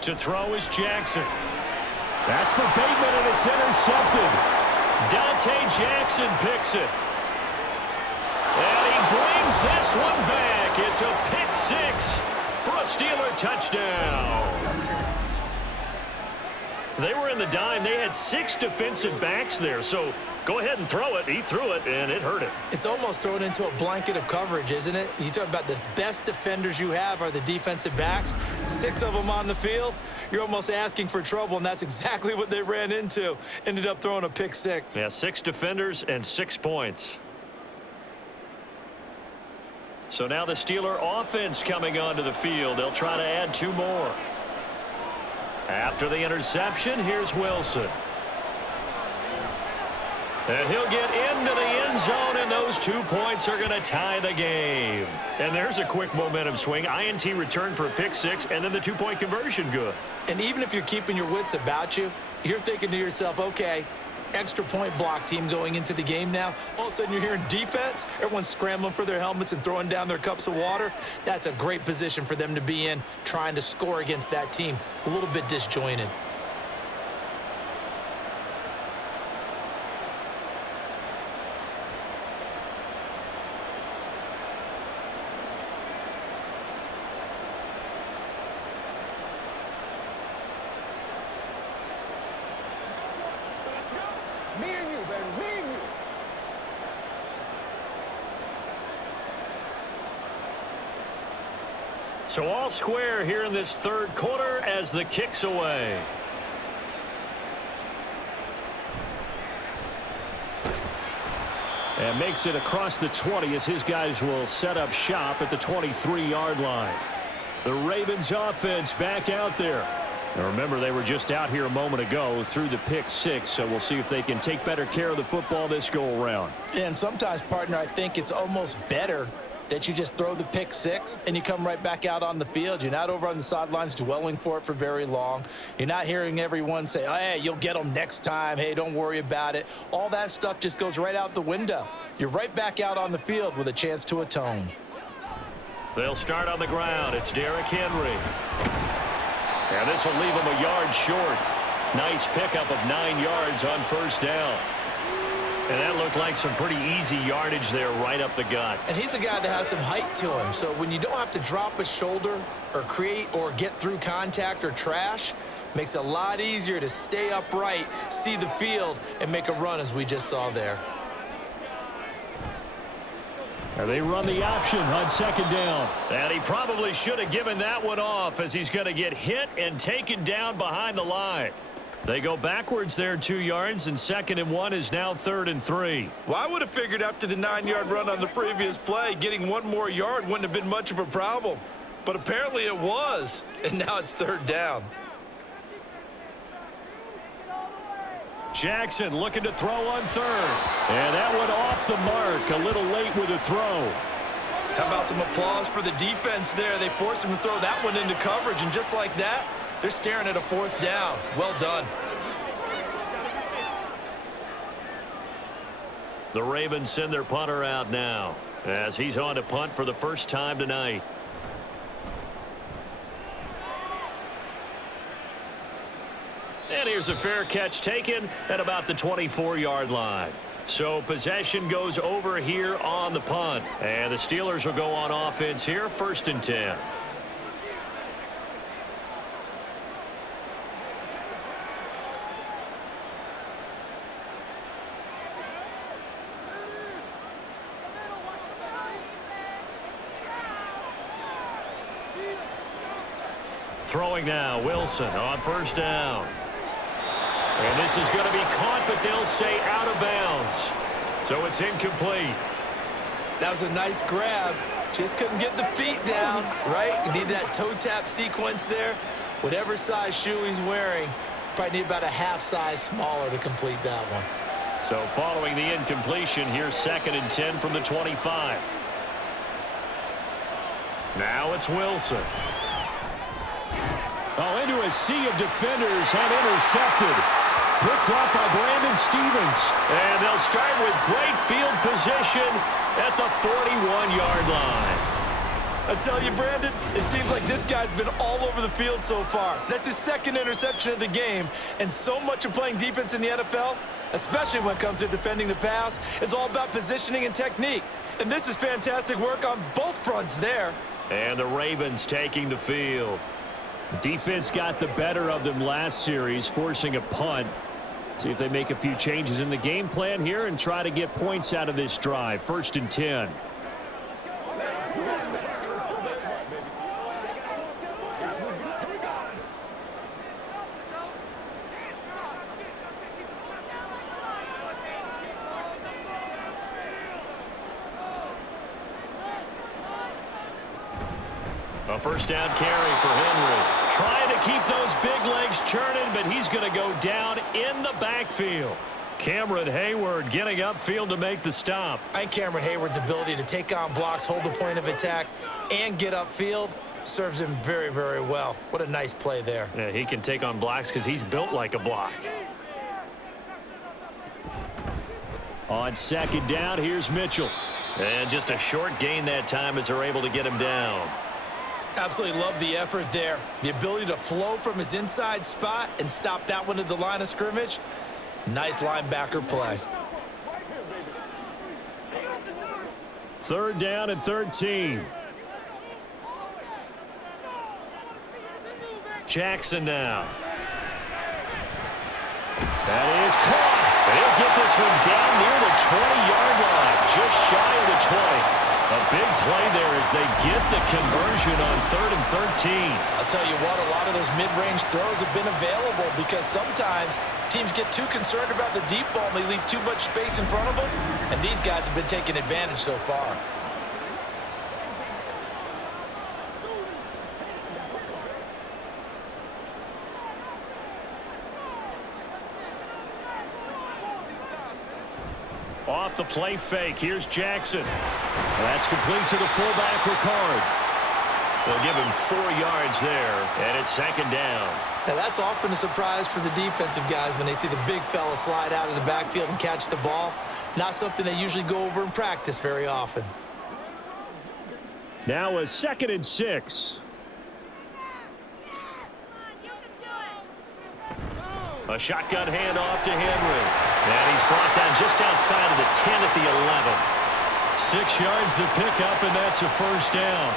To throw is Jackson. That's for Bateman, and it's intercepted. Dante Jackson picks it. And he brings this one back. It's a pick 6 for a Steeler touchdown. They were in the dime. They had 6 defensive backs there. So go ahead and throw it. He threw it, and it hurt him. It's almost thrown into a blanket of coverage, isn't it? You talk about the best defenders you have are the defensive backs. 6 of them on the field. You're almost asking for trouble, and that's exactly what they ran into. Ended up throwing a pick 6. Yeah, 6 defenders and 6 points. So now the Steeler offense coming onto the field. They'll try to add 2 more. After the interception, here's Wilson. And he'll get into the end zone, and those 2 points are going to tie the game. And there's a quick momentum swing. INT return for a pick 6, and then the 2-point conversion good. And even if you're keeping your wits about you, you're thinking to yourself, okay, extra point block team going into the game now. All of a sudden you're hearing defense. Everyone's scrambling for their helmets and throwing down their cups of water. That's a great position for them to be in, trying to score against that team. A little bit disjointed. So all square here in this third quarter as the kick's away. And makes it across the 20 as his guys will set up shop at the 23-yard line. The Ravens offense back out there. Now remember, they were just out here a moment ago through the pick 6, so we'll see if they can take better care of the football this go-around. And sometimes, partner, I think it's almost better that you just throw the pick six and you come right back out on the field. You're not over on the sidelines dwelling for it for very long. You're not hearing everyone say, oh, hey, you'll get them next time. Hey, don't worry about it. All that stuff just goes right out the window. You're right back out on the field with a chance to atone. They'll start on the ground. It's Derrick Henry. And this will leave him a yard short. Nice pickup of 9 yards on first down. And that looked like some pretty easy yardage there right up the gut. And he's a guy that has some height to him. So when you don't have to drop a shoulder or create or get through contact or trash, makes it a lot easier to stay upright, see the field, and make a run as we just saw there. And they run the option on second down. And he probably should have given that one off as he's going to get hit and taken down behind the line. They go backwards there 2 yards, and 2nd and 1 is now 3rd and 3. Well, I would have figured after the 9-yard run on the previous play, getting 1 more yard wouldn't have been much of a problem. But apparently it was, and now it's 3rd down. Jackson looking to throw on 3rd. And that one off the mark, a little late with a throw. How about some applause for the defense there? They forced him to throw that one into coverage, and just like that, they're staring at a 4th down. Well done. The Ravens send their punter out now as he's on to punt for the first time tonight. And here's a fair catch taken at about the 24-yard line. So possession goes over here on the punt. And the Steelers will go on offense here, 1st and 10. Throwing now, Wilson on 1st down. And this is going to be caught, but they'll say out of bounds. So it's incomplete. That was a nice grab. Just couldn't get the feet down, right? You need that toe tap sequence there. Whatever size shoe he's wearing, probably need about a half size smaller to complete that one. So following the incompletion, here's 2nd and 10 from the 25. Now it's Wilson. Oh, into a sea of defenders and intercepted. Picked up by Brandon Stevens. And they'll start with great field position at the 41-yard line. I tell you, Brandon, it seems like this guy's been all over the field so far. That's his 2nd interception of the game. And so much of playing defense in the NFL, especially when it comes to defending the pass, is all about positioning and technique. And this is fantastic work on both fronts there. And the Ravens taking the field. Defense got the better of them last series, forcing a punt. See if they make a few changes in the game plan here and try to get points out of this drive. 1st and 10. A 1st down carry for Henry. Trying to keep those big legs churning, but he's going to go down in the backfield. Cameron Hayward getting upfield to make the stop. I think Cameron Hayward's ability to take on blocks, hold the point of attack, and get upfield serves him very, very well. What a nice play there. Yeah, he can take on blocks because he's built like a block. On 2nd down, here's Mitchell. And just a short gain that time as they're able to get him down. Absolutely love the effort there. The ability to flow from his inside spot and stop that one at the line of scrimmage. Nice linebacker play. 3rd down and 13. Jackson now. That is caught. They'll get this one down near the 20-yard line, just shy of the 20. A big play there as they get the conversion on 3rd and 13. I'll tell you what, a lot of those mid-range throws have been available because sometimes teams get too concerned about the deep ball and they leave too much space in front of them, and these guys have been taking advantage so far. Off the play fake, here's Jackson. That's complete to the fullback, Ricard. They'll give him 4 yards there, and it's second down. Now, that's often a surprise for the defensive guys when they see the big fella slide out of the backfield and catch the ball. Not something they usually go over in practice very often. Now a 2nd and 6. A shotgun handoff to Henry. And he's brought down just outside of the 10 at the 11. 6 yards the pickup, and that's a first down.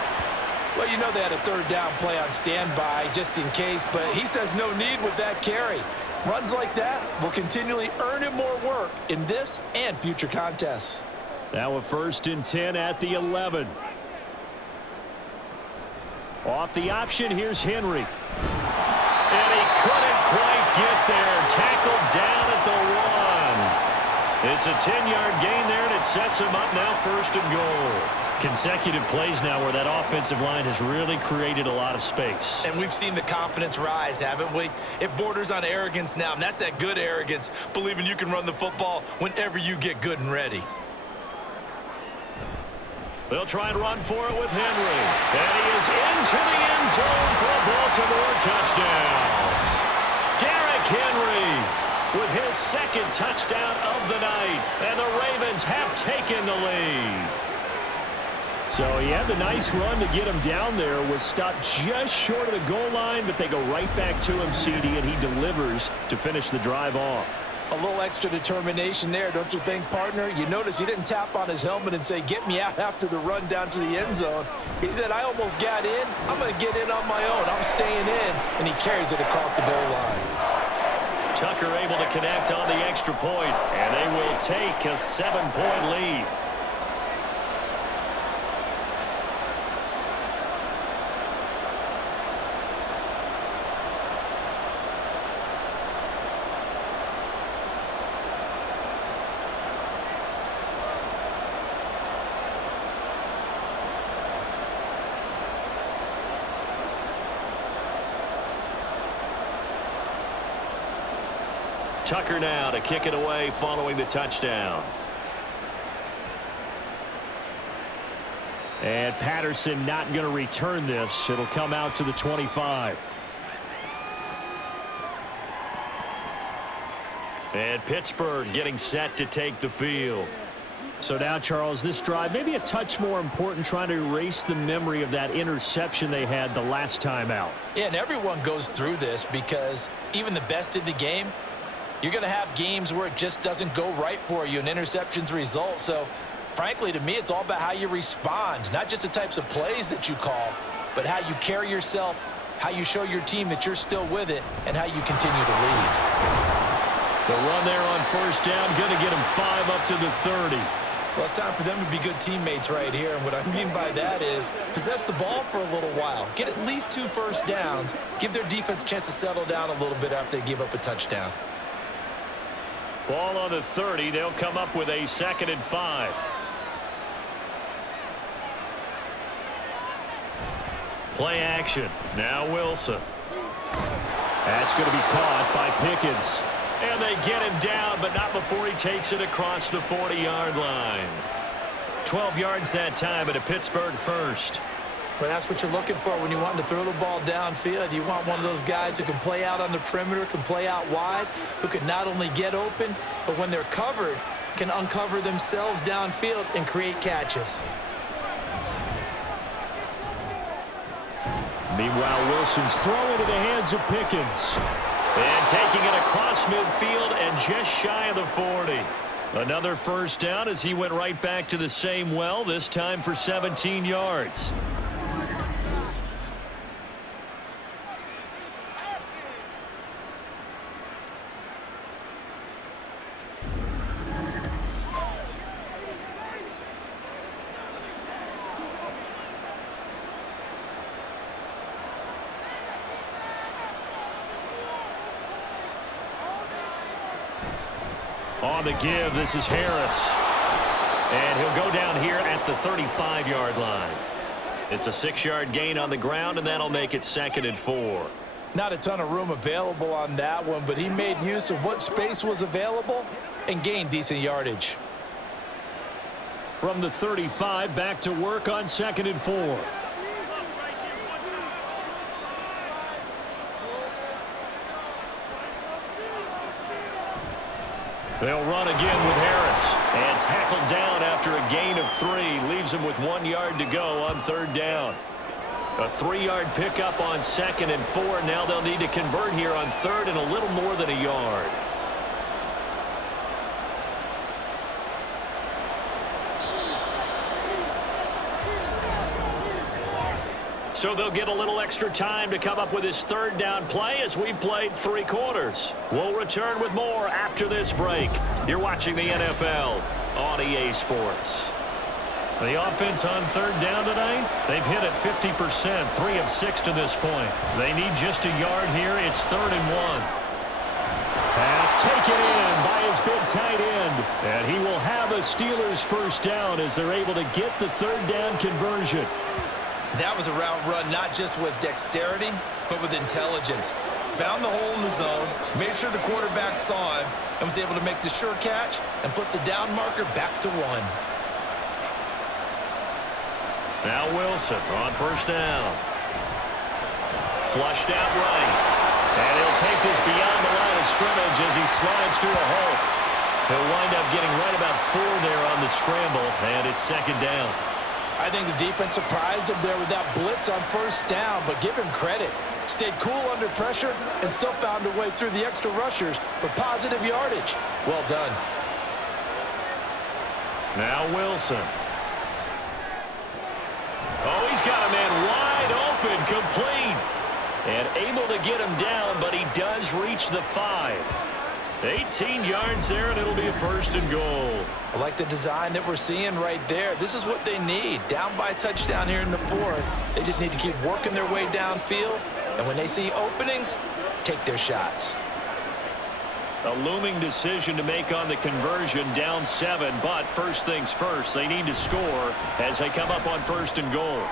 Well, you know they had a 3rd down play on standby just in case, but he says no need with that carry. Runs like that will continually earn him more work in this and future contests. Now a 1st and 10 at the 11. Off the option, here's Henry. And he couldn't quite get there. Tackled down at the 1. It's a 10-yard gain there, and it sets him up now 1st and goal. Consecutive plays now where that offensive line has really created a lot of space. And we've seen the confidence rise, haven't we? It borders on arrogance now, and that's that good arrogance, believing you can run the football whenever you get good and ready. They'll try and run for it with Henry. And he is into the end zone for a Baltimore touchdown. Derrick Henry with his 2nd touchdown of the night. And the Ravens have taken the lead. So he had the nice run to get him down there. Was stopped just short of the goal line, but they go right back to him, CD, and he delivers to finish the drive off. A little extra determination there, don't you think, partner? You notice he didn't tap on his helmet and say, get me out after the run down to the end zone. He said, I almost got in. I'm going to get in on my own. I'm staying in. And he carries it across the goal line. Tucker able to connect on the extra point, and they will take a 7-point lead. Tucker now to kick it away following the touchdown. And Patterson not going to return this. It'll come out to the 25. And Pittsburgh getting set to take the field. So now, Charles, this drive maybe a touch more important, trying to erase the memory of that interception they had the last time out. Yeah, and everyone goes through this because even the best in the game, you're going to have games where it just doesn't go right for you, and interceptions result. So, frankly, to me, it's all about how you respond, not just the types of plays that you call, but how you carry yourself, how you show your team that you're still with it, and how you continue to lead. The run there on 1st down, going to get him 5 up to the 30. Well, it's time for them to be good teammates right here, and what I mean by that is possess the ball for a little while, get at least 2 first downs, give their defense a chance to settle down a little bit after they give up a touchdown. Ball on the 30. They'll come up with a 2nd and 5. Play action. Now Wilson. That's going to be caught by Pickens. And they get him down, but not before he takes it across the 40-yard line. 12 yards that time, and a Pittsburgh first. Well, that's what you're looking for when you want to throw the ball downfield. You want one of those guys who can play out on the perimeter, can play out wide, who can not only get open, but when they're covered, can uncover themselves downfield and create catches. Meanwhile, Wilson's throw into the hands of Pickens. And taking it across midfield and just shy of the 40. Another first down as he went right back to the same well, this time for 17 yards. On the give, this is Harris. And he'll go down here at the 35-yard line. It's a 6-yard gain on the ground, and that'll make it 2nd and 4. Not a ton of room available on that one, but he made use of what space was available and gained decent yardage. from the 35, back to work on 2nd and 4. They'll run again with Harris. And tackled down after a gain of 3. Leaves him with 1 yard to go on 3rd down. A 3-yard pickup on 2nd and 4. Now they'll need to convert here on 3rd and a little more than a yard. So they'll get a little extra time to come up with his 3rd down play as we've played 3 quarters. We'll return with more after this break. You're watching the NFL on EA Sports. The offense on 3rd down tonight, they've hit it 50%, 3 of 6 to this point. They need just a yard here. It's 3rd and 1. Pass taken in by his big tight end. And he will have a Steelers 1st down as they're able to get the 3rd down conversion. That was a route run not just with dexterity, but with intelligence. Found the hole in the zone, made sure the quarterback saw him, and was able to make the sure catch and flip the down marker back to 1. Now Wilson on 1st down. Flushed out right. And he'll take this beyond the line of scrimmage as he slides to a hole. He'll wind up getting right about 4 there on the scramble, and it's 2nd down. I think the defense surprised him there with that blitz on 1st down, but give him credit. Stayed cool under pressure and still found a way through the extra rushers for positive yardage. Well done. Now Wilson. Oh, he's got a man wide open, complete. And able to get him down, but he does reach the 5. 18 yards there, and it'll be a 1st and goal. I like the design that we're seeing right there. This is what they need. Down by a touchdown here in the 4th. They just need to keep working their way downfield. And when they see openings, take their shots. A looming decision to make on the conversion, down 7. But first things first, they need to score as they come up on 1st and goal.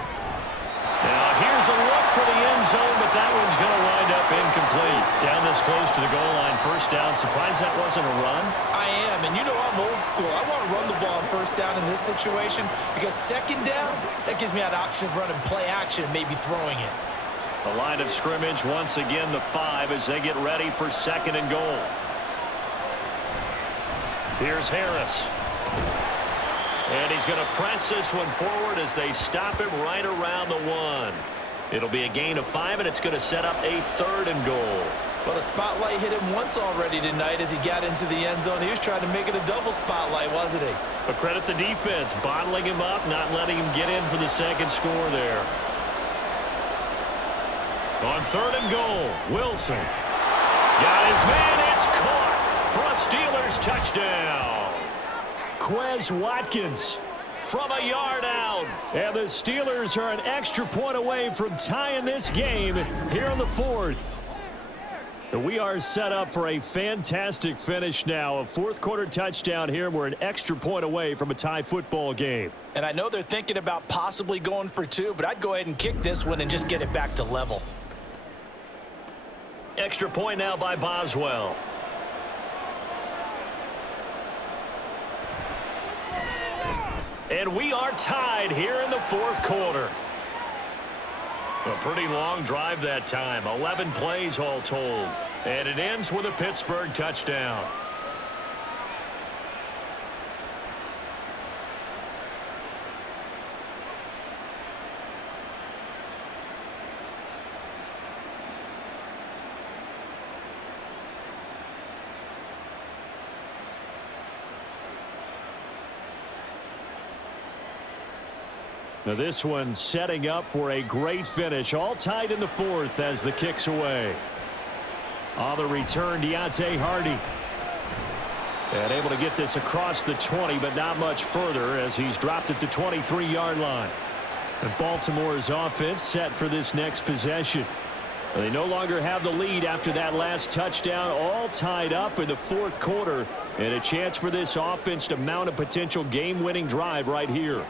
Now here's a look for the end zone, but that one's going to wind up incomplete. Down this close to the goal line, 1st down. Surprised that wasn't a run? I am, and you know I'm old school. I want to run the ball on 1st down in this situation because 2nd down, that gives me that option of running play action and maybe throwing it. The line of scrimmage, once again the 5 as they get ready for 2nd and goal. Here's Harris. And he's going to press this one forward as they stop him right around the 1. It'll be a gain of 5, and it's going to set up a 3rd and goal. Well, the spotlight hit him once already tonight as he got into the end zone. He was trying to make it a double spotlight, wasn't he? But credit the defense, bottling him up, not letting him get in for the 2nd score there. On 3rd and goal, Wilson. Got his man, it's caught for a Steelers touchdown. Quez Watkins from a yard out. And the Steelers are an extra point away from tying this game here in the 4th. We are set up for a fantastic finish now. A 4th quarter touchdown here. We're an extra point away from a tie football game. And I know they're thinking about possibly going for 2, but I'd go ahead and kick this one and just get it back to level. Extra point now by Boswell. And we are tied here in the 4th quarter. A pretty long drive that time. 11 plays all told. And it ends with a Pittsburgh touchdown. Now this one setting up for a great finish. All tied in the 4th as the kick's away. On the return, Deontay Hardy. And able to get this across the 20, but not much further as he's dropped at the 23-yard line. And Baltimore's offense set for this next possession. They no longer have the lead after that last touchdown. All tied up in the 4th quarter. And a chance for this offense to mount a potential game-winning drive right here.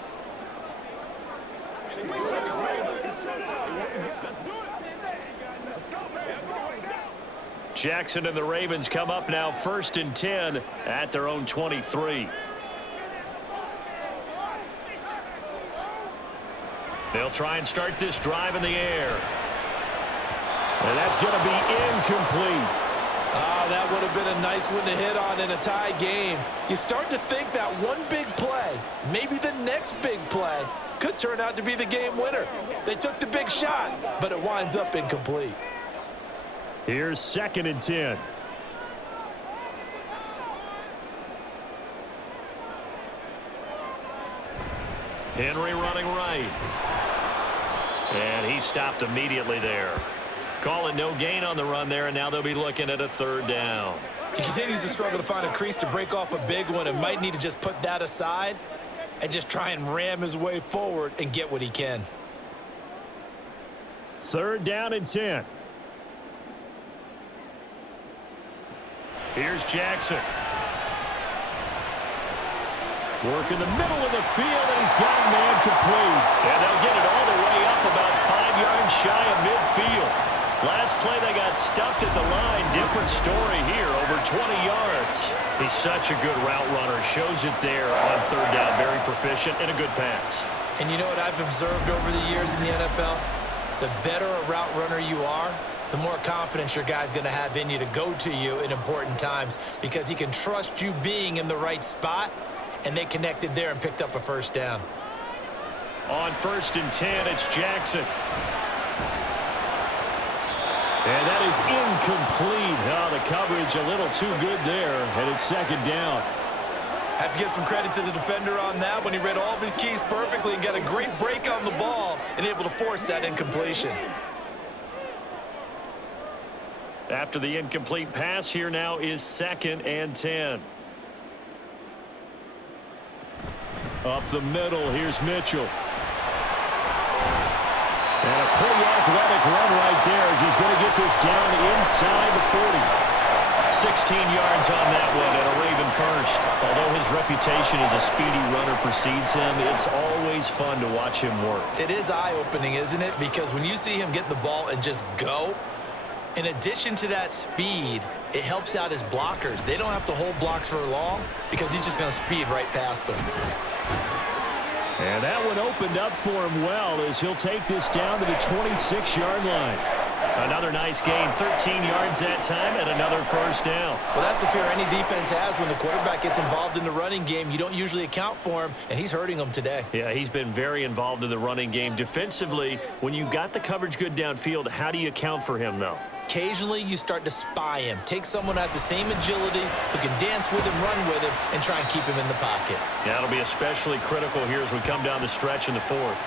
Jackson and the Ravens come up now 1st and 10 at their own 23. They'll try and start this drive in the air. And that's going to be incomplete. That would have been a nice one to hit on in a tie game. You start to think that one big play, maybe the next big play, could turn out to be the game winner. They took the big shot, but it winds up incomplete. Here's 2nd and 10. Henry running right. And he stopped immediately there. Call it no gain on the run there, and now they'll be looking at a 3rd down. He continues to struggle to find a crease to break off a big one and might need to just put that aside and just try and ram his way forward and get what he can. 3rd down and 10. Here's Jackson. Work in the middle of the field, and he's got a man complete. And they'll get it all the way up about 5 yards shy of midfield. Last play, they got stuffed at the line. Different story here, over 20 yards. He's such a good route runner. Shows it there on 3rd down. Very proficient and a good pass. And you know what I've observed over the years in the NFL? The better a route runner you are, the more confidence your guy's going to have in you to go to you in important times because he can trust you being in the right spot, and they connected there and picked up a 1st down. On 1st and 10, it's Jackson. And that is incomplete. Oh, the coverage a little too good there, and it's 2nd down. Have to give some credit to the defender on that when he read all of his keys perfectly and got a great break on the ball and able to force that incompletion. After the incomplete pass, here now is 2nd and 10. Up the middle, here's Mitchell. And a pretty athletic run right there as he's going to get this down inside the 40. 16 yards on that one and a Raven first. Although his reputation as a speedy runner precedes him, it's always fun to watch him work. It is eye-opening, isn't it? Because when you see him get the ball and just go, in addition to that speed, it helps out his blockers. They don't have to hold blocks for long because he's just going to speed right past them. And that one opened up for him well as he'll take this down to the 26-yard line. Another nice gain, 13 yards that time, and another 1st down. Well, that's the fear any defense has when the quarterback gets involved in the running game. You don't usually account for him, and he's hurting them today. Yeah, he's been very involved in the running game. Defensively, when you got the coverage good downfield, how do you account for him, though? Occasionally, you start to spy him. Take someone who has the same agility, who can dance with him, run with him, and try and keep him in the pocket. Yeah, that'll be especially critical here as we come down the stretch in the 4th.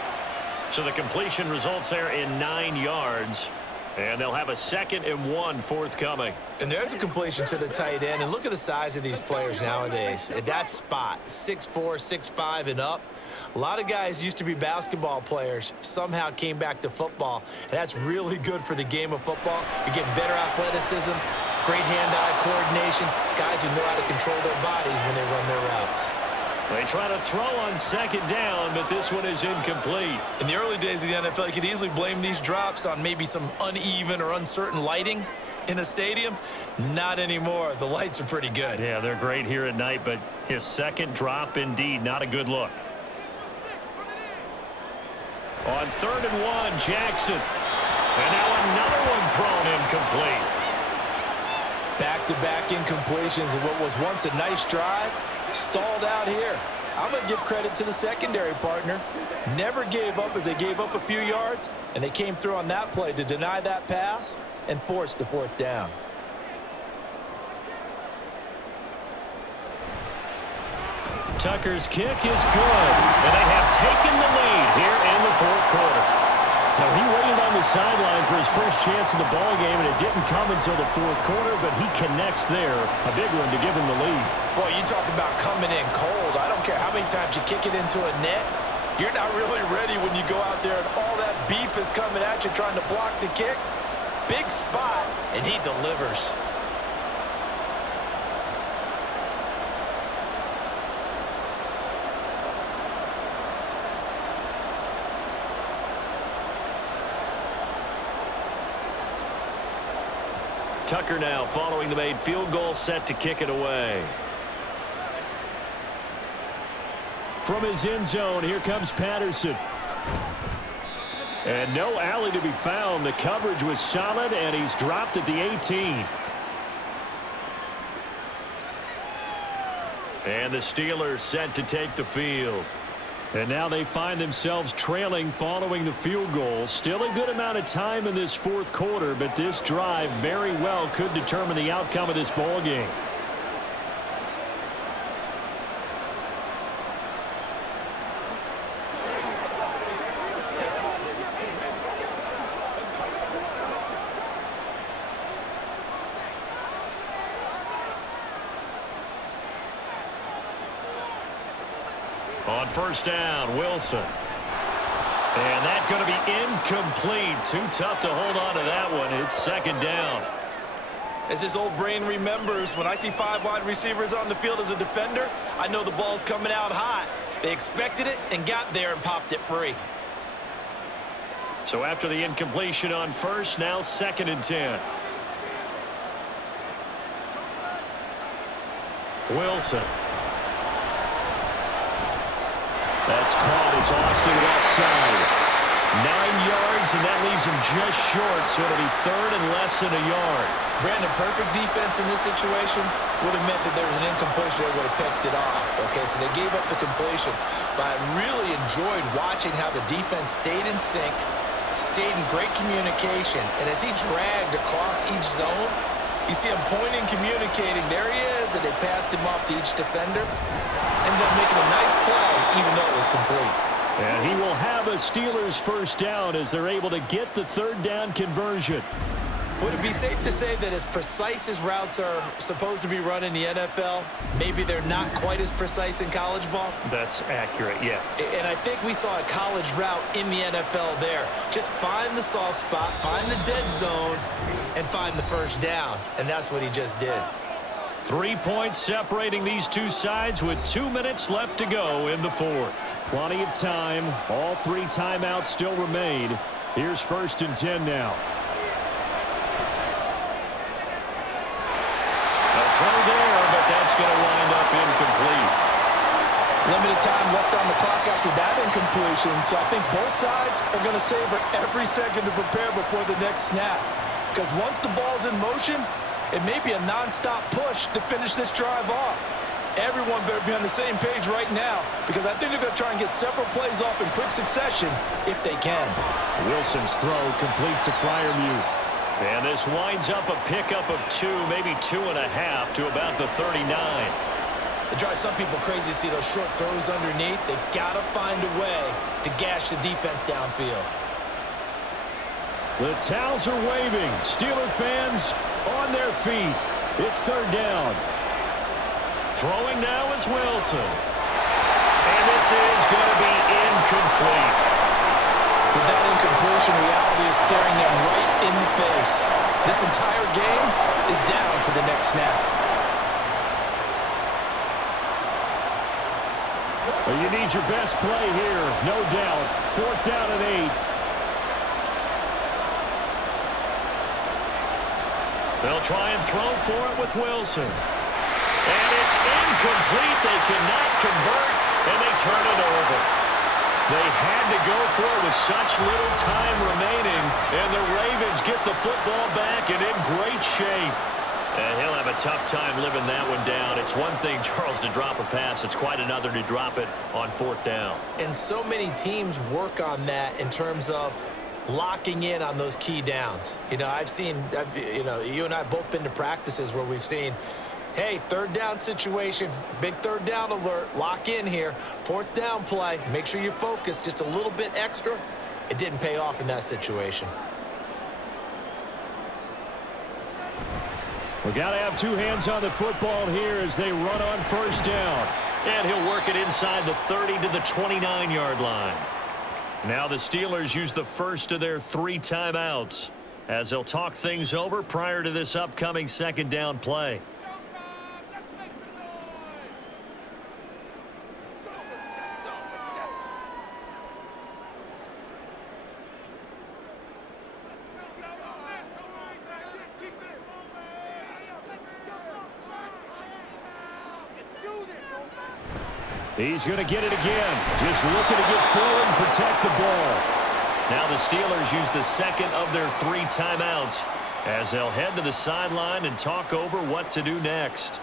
So the completion results there in 9 yards. And they'll have a 2nd and 1 forthcoming. And there's a completion to the tight end. And look at the size of these players nowadays. At that spot, 6'4", 6'5", and up. A lot of guys used to be basketball players, somehow came back to football. And that's really good for the game of football. You're getting better athleticism, great hand-eye coordination, guys who know how to control their bodies when they run their routes. They try to throw on 2nd down, but this one is incomplete. In the early days of the NFL, you could easily blame these drops on maybe some uneven or uncertain lighting in a stadium. Not anymore. The lights are pretty good. Yeah, they're great here at night, but his 2nd drop, indeed, not a good look. On 3rd and 1, Jackson. And now another one thrown incomplete. Back-to-back incompletions of what was once a nice drive. Stalled out here. I'm going to give credit to the secondary partner. Never gave up as they gave up a few yards, and they came through on that play to deny that pass and force the 4th down. Tucker's kick is good, and they have taken the lead here in the 4th quarter. So he waited on the sideline for his first chance in the ball game, and it didn't come until the 4th quarter, but he connects there. A big one to give him the lead. Boy, you talk about coming in cold. I don't care how many times you kick it into a net. You're not really ready when you go out there and all that beef is coming at you trying to block the kick. Big spot, and he delivers. Tucker now following the made field goal, set to kick it away. From his end zone, here comes Patterson. And no alley to be found. The coverage was solid, and he's dropped at the 18. And the Steelers set to take the field. And now they find themselves trailing following the field goal. Still a good amount of time in this fourth quarter, but this drive very well could determine the outcome of this ball game. On first down, Wilson. And that's going to be incomplete. Too tough to hold on to that one. It's second down. As his old brain remembers, when I see 5 wide receivers on the field as a defender, I know the ball's coming out hot. They expected it and got there and popped it free. So after the incompletion on first, now 2nd and 10. Wilson. That's caught. It's Austin left side. 9 yards, and that leaves him just short, so it'll be 3rd and less than a yard. Brandon, perfect defense in this situation would have meant that there was an incompletion. They would have picked it off. Okay, so they gave up the completion. But I really enjoyed watching how the defense stayed in sync, stayed in great communication, and as he dragged across each zone, you see him pointing, communicating. There he is, and they passed him off to each defender. Ended up making a nice play, even though it was complete. And he will have a Steelers first down as they're able to get the 3rd down conversion. Would it be safe to say that as precise as routes are supposed to be run in the NFL, maybe they're not quite as precise in college ball? That's accurate, yeah. And I think we saw a college route in the NFL there. Just find the soft spot, find the dead zone, and find the first down. And that's what he just did. 3 points separating these two sides with 2 minutes left to go in the fourth. Plenty of time. All 3 timeouts still remain. Here's 1st and 10 now. A throw there, but that's going to wind up incomplete. Limited time left on the clock after that incompletion, so I think both sides are going to savor every second to prepare before the next snap. Because once the ball's in motion, it may be a non-stop push to finish this drive off. Everyone better be on the same page right now, because I think they're going to try and get several plays off in quick succession if they can. Wilson's throw complete to Freiermuth. And this winds up a pickup of 2, maybe 2.5 to about the 39. It drives some people crazy to see those short throws underneath. They've got to find a way to gash the defense downfield. The towels are waving. Steeler fans on their feet. It's 3rd down. Throwing now is Wilson. And this is going to be incomplete. With that incompletion, reality is staring them right in the face. This entire game is down to the next snap. Well, you need your best play here, no doubt. 4th down and 8. They'll try and throw for it with Wilson. And it's incomplete. They cannot convert, and they turn it over. They had to go for it with such little time remaining, and the Ravens get the football back and in great shape. And he'll have a tough time living that one down. It's one thing, Charles, to drop a pass. It's quite another to drop it on 4th down. And so many teams work on that in terms of locking in on those key downs. You know, you and I have both been to practices where we've seen, hey, 3rd down situation, big 3rd down alert, lock in here, 4th down play, make sure you're focused just a little bit extra. It didn't pay off in that situation. We got to have 2 hands on the football here as they run on 1st down. And he'll work it inside the 30 to the 29-yard line. Now the Steelers use the first of their 3 timeouts as they'll talk things over prior to this upcoming 2nd down play. He's going to get it again. Just looking to get forward and protect the ball. Now the Steelers use the second of their 3 timeouts as they'll head to the sideline and talk over what to do next.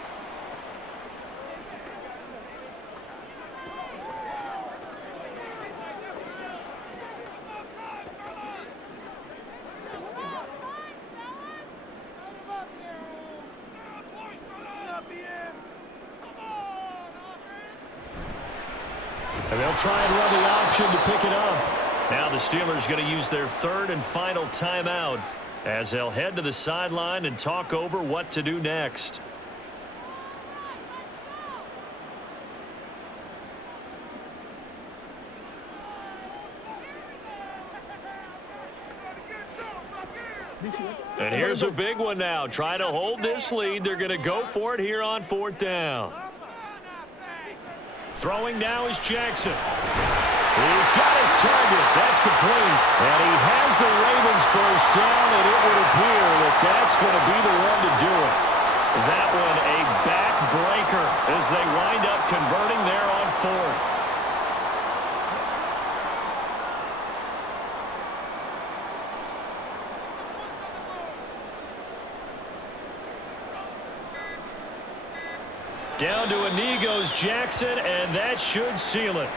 And they'll try and run the option to pick it up. Now the Steelers going to use their 3rd and final timeout as they'll head to the sideline and talk over what to do next. And here's a big one now. Trying to hold this lead. They're going to go for it here on 4th down. Throwing now is Jackson. He's got his target. That's complete. And he has the Ravens first down, and it would appear that that's going to be the one to do it. That one a backbreaker as they wind up converting there on 4th. Down to a knee goes Jackson, and that should seal it.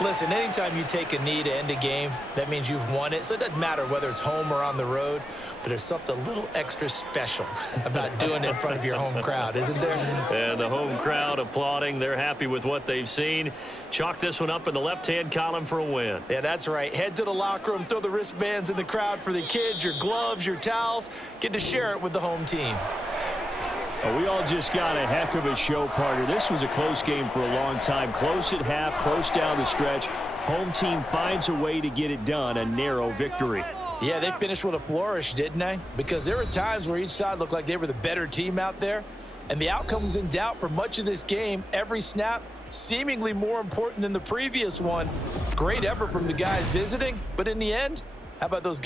Listen, anytime you take a knee to end a game, that means you've won it. So it doesn't matter whether it's home or on the road, but there's something a little extra special about doing it in front of your home crowd, isn't there? And the home crowd applauding. They're happy with what they've seen. Chalk this one up in the left-hand column for a win. Yeah, that's right. Head to the locker room, throw the wristbands in the crowd for the kids, your gloves, your towels. Get to share it with the home team. Well, we all just got a heck of a show, partner. This was a close game for a long time. Close at half, close down the stretch. Home team finds a way to get it done, a narrow victory. Yeah, they finished with a flourish, didn't they? Because there were times where each side looked like they were the better team out there. And the outcome was in doubt for much of this game. Every snap seemingly more important than the previous one. Great effort from the guys visiting. But in the end, how about those guys?